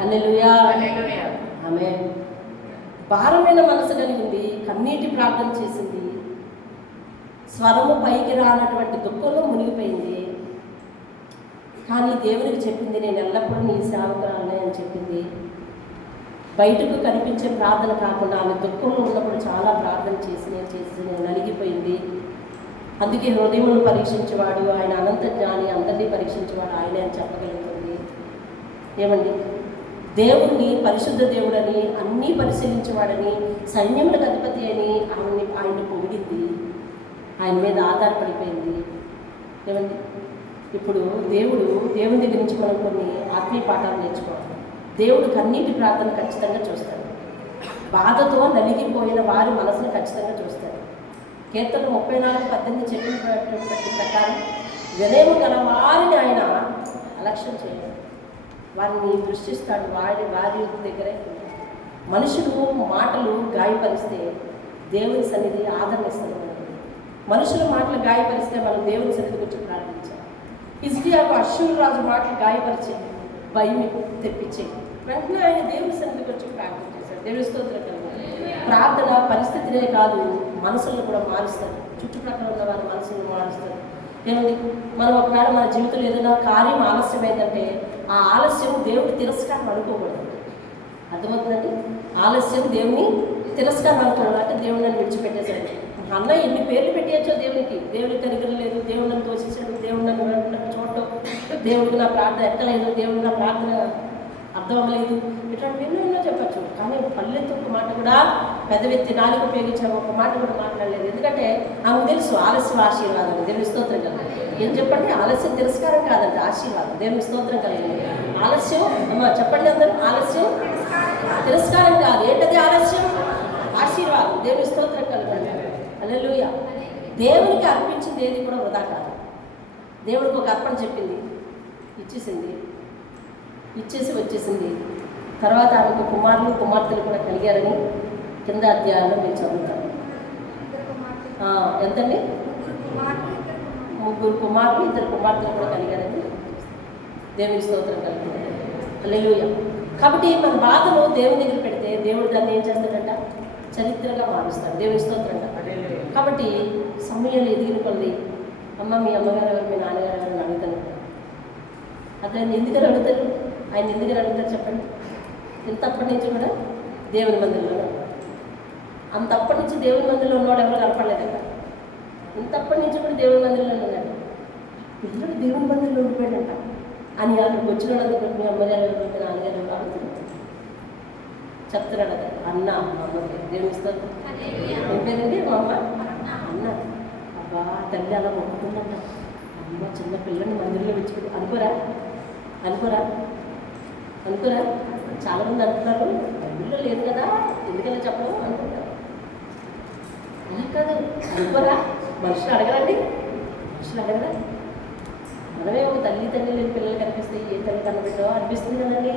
హల్లెలూయా. ఆమేన్. భారమైన మనసు కలిగింది, కన్నీటి ప్రార్థన చేసింది, స్వరము పైకి రానటువంటి దుఃఖంలో మునిగిపోయింది. కానీ దేవునికి చెప్పింది, నేను ఎల్లప్పుడూ నీ సేవకురాలనే అని చెప్పింది. బయటకు కనిపించే ప్రార్థన కాకుండా ఆమె దుఃఖంలో ఉన్నప్పుడు చాలా ప్రార్థన చేసి నేను నలిగిపోయింది. అందుకే హృదయమును పరీక్షించేవాడు ఆయన, అనంత జ్ఞాని, అందరినీ పరీక్షించేవాడు ఆయనే అని చెప్పగలుగుతుంది. ఏమండి, దేవుణ్ణి పరిశుద్ధ దేవుడని, అన్నీ పరిశీలించేవాడని, సైన్యములకు అధిపతి అని ఆయన్ని పొగిడింది. ఆయన మీద ఆధారపడిపోయింది. ఏమండి, ఇప్పుడు దేవుని దగ్గర నుంచి మనం కొన్ని ఆత్మీయ పాఠాలు నేర్చుకోవాలి. దేవుడు కన్నీటి ప్రార్థన ఖచ్చితంగా చూస్తాడు. బాధతో నలిగిపోయిన వారి మనసును ఖచ్చితంగా చూస్తాడు. కీర్తన 34:18 చెప్పిన ప్రకారం వినయము గల వారిని ఆయన అలక్ష్యం చేయడు, వారిని దృష్టిస్తాడు. వారి దగ్గరే మనుషులు మాటలు గాయపరిస్తే దేవుని సన్నిధి ఆదరణిస్తాడు. మనుషుల మాటలు గాయపరిస్తే మనం దేవుని సన్నిధి గురించి ప్రార్థించాలి. హిజ్కియాకు అష్షూరు రాజు మాటలు గాయపరిచి భయం తెప్పించే వెంటనే ఆయన దేవుని సన్నిధి గురించి ప్రార్థన చేశాడు. దేవుని స్తోత్రం కలుగుతుంది. ప్రార్థన పరిస్థితినే కాదు, మనసులను కూడా మారుస్తారు. చుట్టుప్రక్కల ఉన్న వారి మనసులను మారుస్తారు. ఏమండి, మనం ఒకవేళ మన జీవితంలో ఏదైనా కార్యం ఆలస్యమైందంటే ఆ ఆలస్యం దేవుడి తిరస్కారం అనుకోకూడదు. అర్థమవుతుందండి? ఆలస్యం దేవుని తిరస్కారం అనుకోవడం అంటే దేవుడు నన్ను విడిచిపెట్టేశాడు. అన్న ఎన్ని పేర్లు పెట్టేయచ్చో దేవునికి కనికరం లేదు, దేవుడు నన్ను దోషించాడు, దేవుడు నన్ను చూడటం, దేవుడికి నా ప్రార్థన ఎక్కలేదు, దేవుడికి నా ప్రార్థన అర్థం అవ్వలేదు, ఇట్లాంటి ఎన్నో చెప్పచ్చు. కానీ పల్లెత్తు ఒక మాట కూడా పెదవెత్తి నాలుగు ఉపయోగించే ఒక మాట కూడా మాట్లాడలేదు. ఎందుకంటే నాకు తెలుసు ఆలస్యం ఆశీర్వాదం. దేవుని స్తోత్రం కలగాలి. ఏం చెప్పండి? ఆలస్యం తిరస్కారం కాదంటే ఆశీర్వాదం. దేవుని స్తోత్రం కలిగింది. ఆలస్యం అమ్మా చెప్పండి అందరూ, ఆలస్యం తిరస్కారం కాదు. ఏంటది ఆలస్యం? ఆశీర్వాదం. దేవుని స్తోత్రం కలగాలి. హల్లెలూయా. దేవునికి అర్పించింది ఏది కూడా వృధా కాదు. దేవుడికి ఒక అర్పణ చెప్పింది, ఇచ్చేసి వచ్చేసింది. తర్వాత ఆమెకు కుమార్తెలు కూడా కలిగారని కింద అధ్యాయంలో మీరు చదువుతారు. ఎంతండి? 3 కుమారులు 2 కుమార్తెలు కూడా కలిగారని దేవుని స్తోత్రం కలుగుతుంది. హల్లెలూయా. కాబట్టి మన బాధను దేవుని దగ్గర పెడితే దేవుడు దాన్ని ఏం చేస్తాడంట? చరిత్రగా మారుస్తాడు. దేవుని స్తోత్రం. కాబట్టి సమయంలో ఎదిగిన కొద్ది అమ్మ మీ అమ్మగారు ఎవరు, మీ నాన్నగారు ఎవరు అడుగుతాను. అతను ఎందుకని అడుగుతారు? ఆయన ఎందుకని అడుగుతారు చెప్పండి? ఇంతప్పటి నుంచి కూడా దేవుని మందిరంలో అంతప్పటి నుంచి దేవుని మందిరంలో ఉన్నవాడు ఎవరు కనపడలేదు కదా. ఇంతప్పటి నుంచి కూడా దేవుని మందిరంలో ఉన్నాడు. పిల్లలు దేవుని మందిరంలో ఉండిపోయాడంట అని అక్కడికి వచ్చిన వాళ్ళందరూ మీ అమ్మగారు ఎవరు, మీ నాన్నగారు ఎవరు అడుగుతున్నారు. చెప్తున్నాడు అదే అన్న అమ్మకి దేవుని ఇస్తారు. ఏం పేరండి? మా అమ్మ అన్న. అబ్బా తల్లి అలా మొక్కుతుందంట. అమ్మ చిన్న పిల్లల్ని మందిరంలో విడిచిపెట్టి అనుకోరా చాలామంది అంటున్నారు బైబిల్లో లేదు కదా ఎందుకలా చెప్పడం అనుకుంటారు. అలా కాదు, అనుకోరా. మనుషులు అడగరా? మనమే ఒక తల్లి లేని పిల్లలు కనిపిస్తే ఏ తల్లి కనబెట్టో అనిపిస్తుంది కదండి.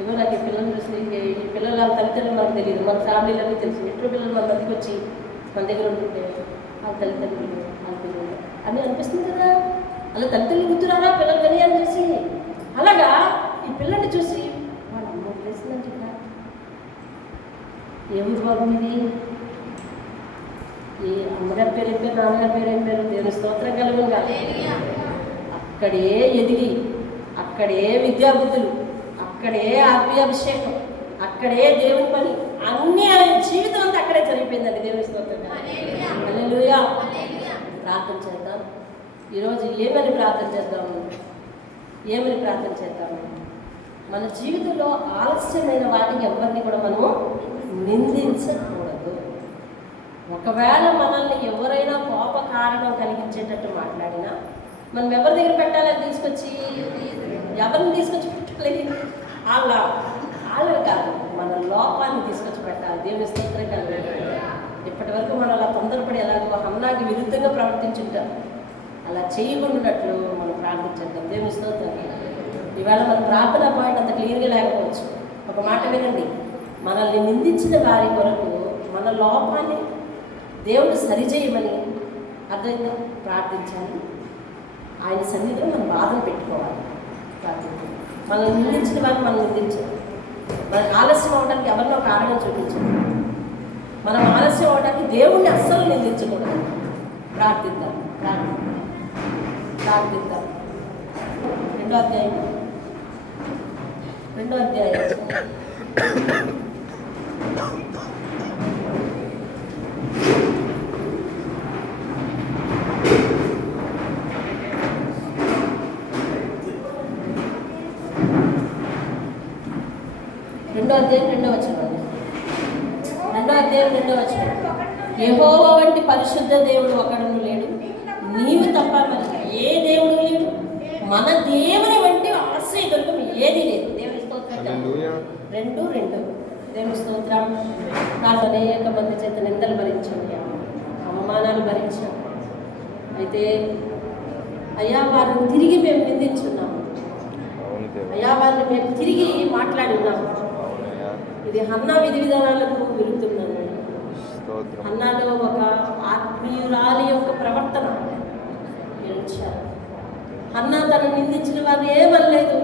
ఇగో నాకు ఈ పిల్లలు చూసి ఈ పిల్లల తల్లిదండ్రులు మనకు తెలియదు, మన ఫ్యామిలీలన్నీ తెలుసు. ఎన్నో పిల్లలు మన మధ్యకి వచ్చి మన దగ్గర ఉంటుంటే వాళ్ళ తల్లిదండ్రులు వాళ్ళ పిల్లలు అని అనిపిస్తుంది కదా. అలా తల్లిదండ్రులు గుర్తురారా పిల్లలు కానీ అని చూసి, అలాగా ఈ పిల్లల్ని చూసి వాళ్ళ అమ్మ ప్లేసిందని చెప్పిన ఏ ఊరు బాబు ఇది, ఈ అమ్మగారి పేరు ఏం పేరు, నాన్నగారి పేరు ఏం పేరు? దేవుని స్తోత్రం కలుగును కాదు. అక్కడే ఎదిగి, అక్కడే విద్యాబుద్ధులు, అక్కడే ఆత్మీయ అభిషేకం, అక్కడే దేవుని పని, అన్నీ ఆయన జీవితం అంతా అక్కడే జరిగిపోయిందండి. దేవుని స్తోత్రం. హల్లెలూయా. ప్రార్థన చేద్దాం. ఈరోజు ఏమని ప్రార్థన చేద్దాము? మన జీవితంలో ఆలస్యమైన వాటికి ఎవరిని కూడా మనము నిందించకూడదు. ఒకవేళ మనల్ని ఎవరైనా కోప కారణం కలిగించేటట్టు మాట్లాడినా మనం ఎవరి దగ్గర పెట్టాలని తీసుకొచ్చి పెట్టలేదు. వాళ్ళ కాదు, మన లోపాన్ని తీసుకొచ్చి పెట్టాలి. దేవుని స్తోత్రం కలుగుతుంది. ఇప్పటి వరకు మనం అలా తొందరపడి ఎలాగో హన్నాకి విరుద్ధంగా ప్రవర్తించుంటాం. అలా చేయకుండాట్లు మనం ప్రార్థించేద్దాం. దేవుని స్తోత్రం. ఇవాళ మన ప్రార్థన పాయింట్ అంత క్లియర్గా లేకపోవచ్చు. ఒక మాట వినండి, మనల్ని నిందించిన వారి కొరకు మన లోపాన్ని దేవుడు సరిచేయమని అర్థమైందా ప్రార్థించాలి. ఆయన సన్నిధిలో మనం బాధను పెట్టుకోవాలి. ప్రార్థించాలి. మనల్ని నిందించిన వారిని మనం నిందించాలి. మనకు ఆలస్యం అవడానికి ఎవరినో కారణం చూపించాలి. మనం ఆలస్యం అవడానికి దేవుణ్ణి అస్సలు నిందించకూడదు. ప్రార్థిద్దాం. రెండో అధ్యాయం రెండో వచనం. యెహోవా వంటి పరిశుద్ధ దేవుడు ఒకడును లేడు, నీవు తప్ప మరి ఏ దేవుడు లేడు. మన దేవుని వంటి ఆశ్రయదుర్గం ఏది లేదు. దేవుని స్తోత్రం. 2:2 దేవుని స్తోత్రం. నాకు అనేక మంది చేత నిందలు భరించాను, అవమానాలు భరించాను. అయితే అయ్యా వారిని తిరిగి మేము నిందించున్నాము, అయ్యా వారిని మేము తిరిగి మాట్లాడున్నాము. ఇది హన్నా విధి విధానాలకు విరుద్ధున్నాను. హన్నాలో ఒక ఆత్మీయురాలి యొక్క ప్రవర్తన గెలిచారు. హన్నా తను నిందించిన వారిని ఏమనలేదు,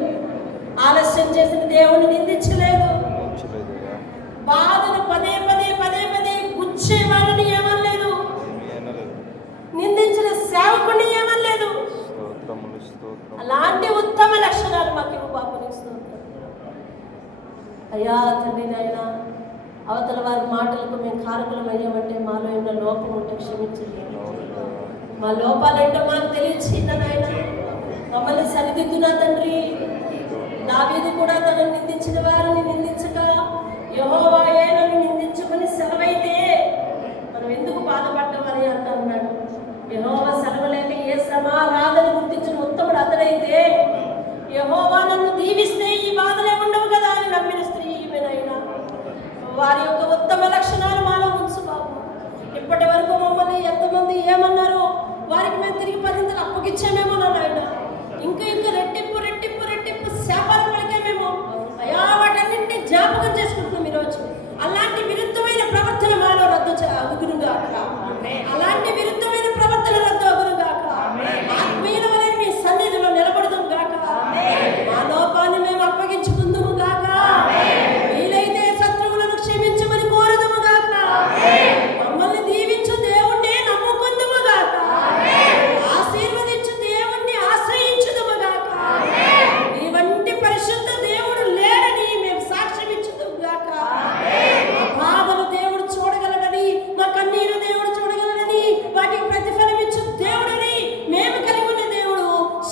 ఆలస్యం చేసిన దేవుడిని నిందించలేదు, బాధను పదే గుచ్చే వాళ్ళని ఏమనలేదు, నిందించిన సేవకుని ఏమనలేదు. అలాంటి ఉత్తమ లక్షణాలు మాకు ఇవ్వు బాబు. అయ్యా తండ్రి నాయన, అవతల వారి మాటలకు మేము కారకులం అయ్యామంటే మాలో ఉన్న లోపం ఉంటే క్షమించండి. మా లోపాలంటే మాకు తెలియచేయండి నాయన, మమ్మల్ని సరిదిద్దునా తండ్రి. దావీదు కూడా తనను నిందించిన వారిని నిందించక యెహోవాయే నన్ను నిందించుకొని సెలవైతే మనం ఎందుకు బాధపడ్డామని అంటున్నాడు. యెహోవా సెలవు లేక ఏ శ్రమ రాదని గుర్తించిన ఉత్తముడు అతడైతే యెహోవా నన్ను దీవిస్తే ఈ బాధలే ఉండవు కదా అని నమ్మిన స్త్రీ ఈమెనైనా. వారి యొక్క ఉత్తమ లక్షణాలు మాలో ఉంచు బాబు. ఇప్పటి వరకు మమ్మల్ని ఎంతమంది ఏమన్నారు, వారికి మేము తిరిగి 10 అప్పగిచ్చామేమో నాయన. ఇంకా రెట్టింపు శాపాలు పలికేమేమో. అయ్యా వాటన్నింటినీ జ్ఞాపకం చేసుకుంటున్నాం ఈరోజు. అలాంటి విరుద్ధమైన ప్రవర్తన మాలో రద్దు అగునుగాక. అలాంటి విరుద్ధమైన ప్రవర్తన రద్దు అగునుగాక. ఆత్మీయుల వలె మీ సన్నిధిలో నిలబడదాం గాక. మా లోపాన్ని మేము అప్పగించుకుందాము గాక. వీలైతే శత్రువులను క్షమించమని కోరదము గాక. మమ్మల్ని దీవించు దేవుణ్ణి నమ్ముకుందుము గాక. ఆశీర్వదించు దేవుణ్ణి ఆశ్రయించుదుము గాక. నీ వంటి పరిశుద్ధ దేవుడు లేడని మేము సాక్ష్యం ఇచ్చుదుము గాక. మా బాధలు దేవుడు చూడగలడని, మా కన్నీరు దేవుడు చూడగలడని, వాటికి ప్రతిఫలం ఇచ్చు దేవుడని మేము కలిగి ఉన్న దేవుడు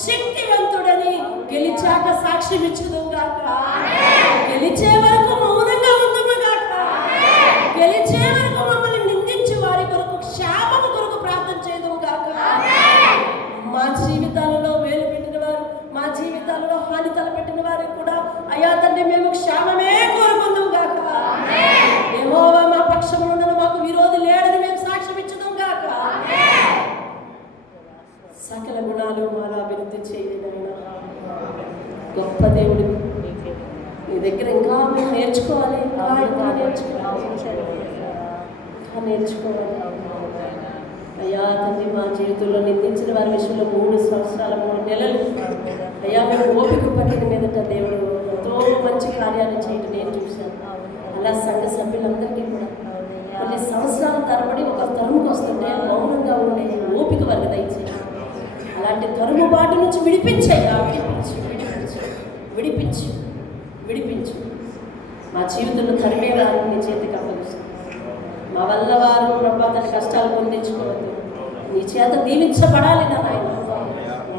శక్తివంతుడని గెలిచాక సాక్ష్యం ఇచ్చుదుము గాక. గెలిచే వరకు మౌనంగా ఉందుము గాక. గెలిచే వరకు మమ్మల్ని నిందించి వారి కొరకు క్షేమము కొరకు ప్రార్థన చేదుము గాక. మా జీవితాలలో వేలు పెట్టిన వారు, మా జీవితాలలో హాని తలపెట్టిన వారు కూడా అయ్యా తండ్రి మేము క్షేమమే కోరుకుందాం గాక. యెహోవా మా పక్షమున ఉన్నను, మాకు విరోధి లేడని మేము సాక్ష్యం ఇచ్చుదాం గాక. సకల గుణాలు మాలో అభివృద్ధి చేయలేదైనా గొప్ప దేవుడు. నీ దగ్గర ఇంకా మేము నేర్చుకోవాలి, ఇంకా నేర్చుకోవాలి. అయ్యా తండ్రి, మా జీవితంలో నిందించిన వారి విషయంలో 3 సంవత్సరాలు 3 నెలలు అయ్యా మేము ఓపిక పట్టిన మీదట దేవుడు ఎంతో మంచి కార్యాలు చేయడం నేను చూశాను. అలా సంఘ సభ్యులందరికీ కూడా కొన్ని సంవత్సరాల తరబడి ఒక తరుముకు వస్తుంటే మౌనంగా ఉండే ఓపిక వారికి దయచేసి అలాంటి తరుముబాటు నుంచి విడిపించయ్యా. విడిపించు. మా జీవితంలో తరిమే వారిని నీ చేతికి అప్పగిస్తాం. మా వల్ల వారు ప్రభా తన కష్టాలు పొందించుకోవద్దు, నీ చేత దీవించబడాలి నా నాయన.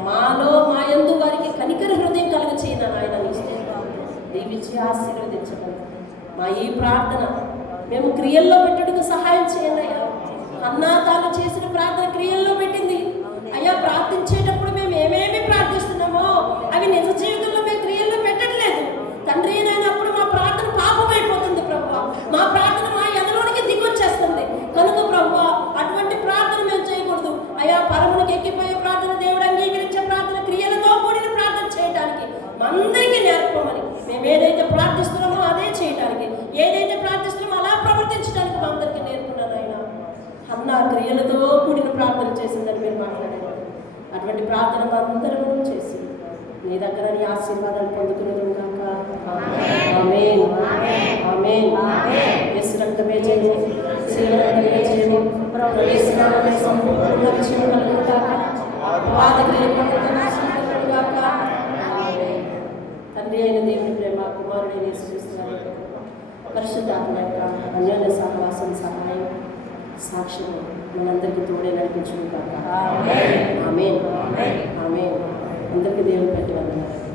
మాలో మా యందు వారికి కనికర హృదయం కలుగ చేయన నాయన. దీవించి ఆశీర్వదించబడి మా ఈ ప్రార్థన మేము క్రియల్లో పెట్టుటకు సహాయం చేయండి అయ్యా. అన్నా తాను చేసిన ప్రార్థన క్రియల్లో పెట్టింది అయ్యా. ప్రార్థించేటప్పుడు మేము ఏమేమి ప్రార్థిస్తున్నామో అవి నిజ జీవితంలో మేము క్రియల్లో పెట్టట్లేదు తండ్రి. అయినప్పుడు మా ప్రార్థన పాపమైపోతుంది ప్రభువా. మా ప్రార్థన మా ఎదలోనికి దిగొచ్చేస్తుంది కనుక ప్రభువా అటువంటి ప్రార్థన మేము చేయకూడదు అయ్యా. పరమునికి ఎక్కిపోయే ప్రార్థన, దేవుడు అంగీకరించే ప్రార్థన, క్రియలతో కూడిన ప్రార్థన చేయడానికి అందరికీ నేర్పమని. మేము ఏదైతే ప్రార్థిస్తున్నామో అదే చేయడానికి, ఏదైతే ప్రార్థిస్తున్నామో అలా ప్రవర్తించడానికి మా అందరికీ నేర్పున్నాను ఆయన. అన్నా క్రియలతో కూడిన ప్రార్థన చేసిందని మీరు మాట్లాడారు. అటువంటి ప్రార్థన అందరూ చేసి నీ దగ్గర నీ ఆశీర్వాదాలు పొందుకునేది కాక. ఆమేన్. యేసు రక్తమే జయము, శిలువ రక్తమే జయము, యేసు నామమే సంపూర్ణ జయం కలుగును గాక. అపవాది క్రియలు నాశనం కలుగును గాక. ఆమేన్. తండ్రి అయిన దేవుని ప్రేమ, కుమారుడైన యేసుక్రీస్తు వారి కృప, పరిశుద్ధాత్మ యొక్క అన్యోన్య సహవాసం, సహాయం, సాక్ష్యం మనందరికీ తోడే నడిపించును గాక. ఆమేన్. ఆమేన్. అందరికీ దేవుని పెట్టి వందనాలు.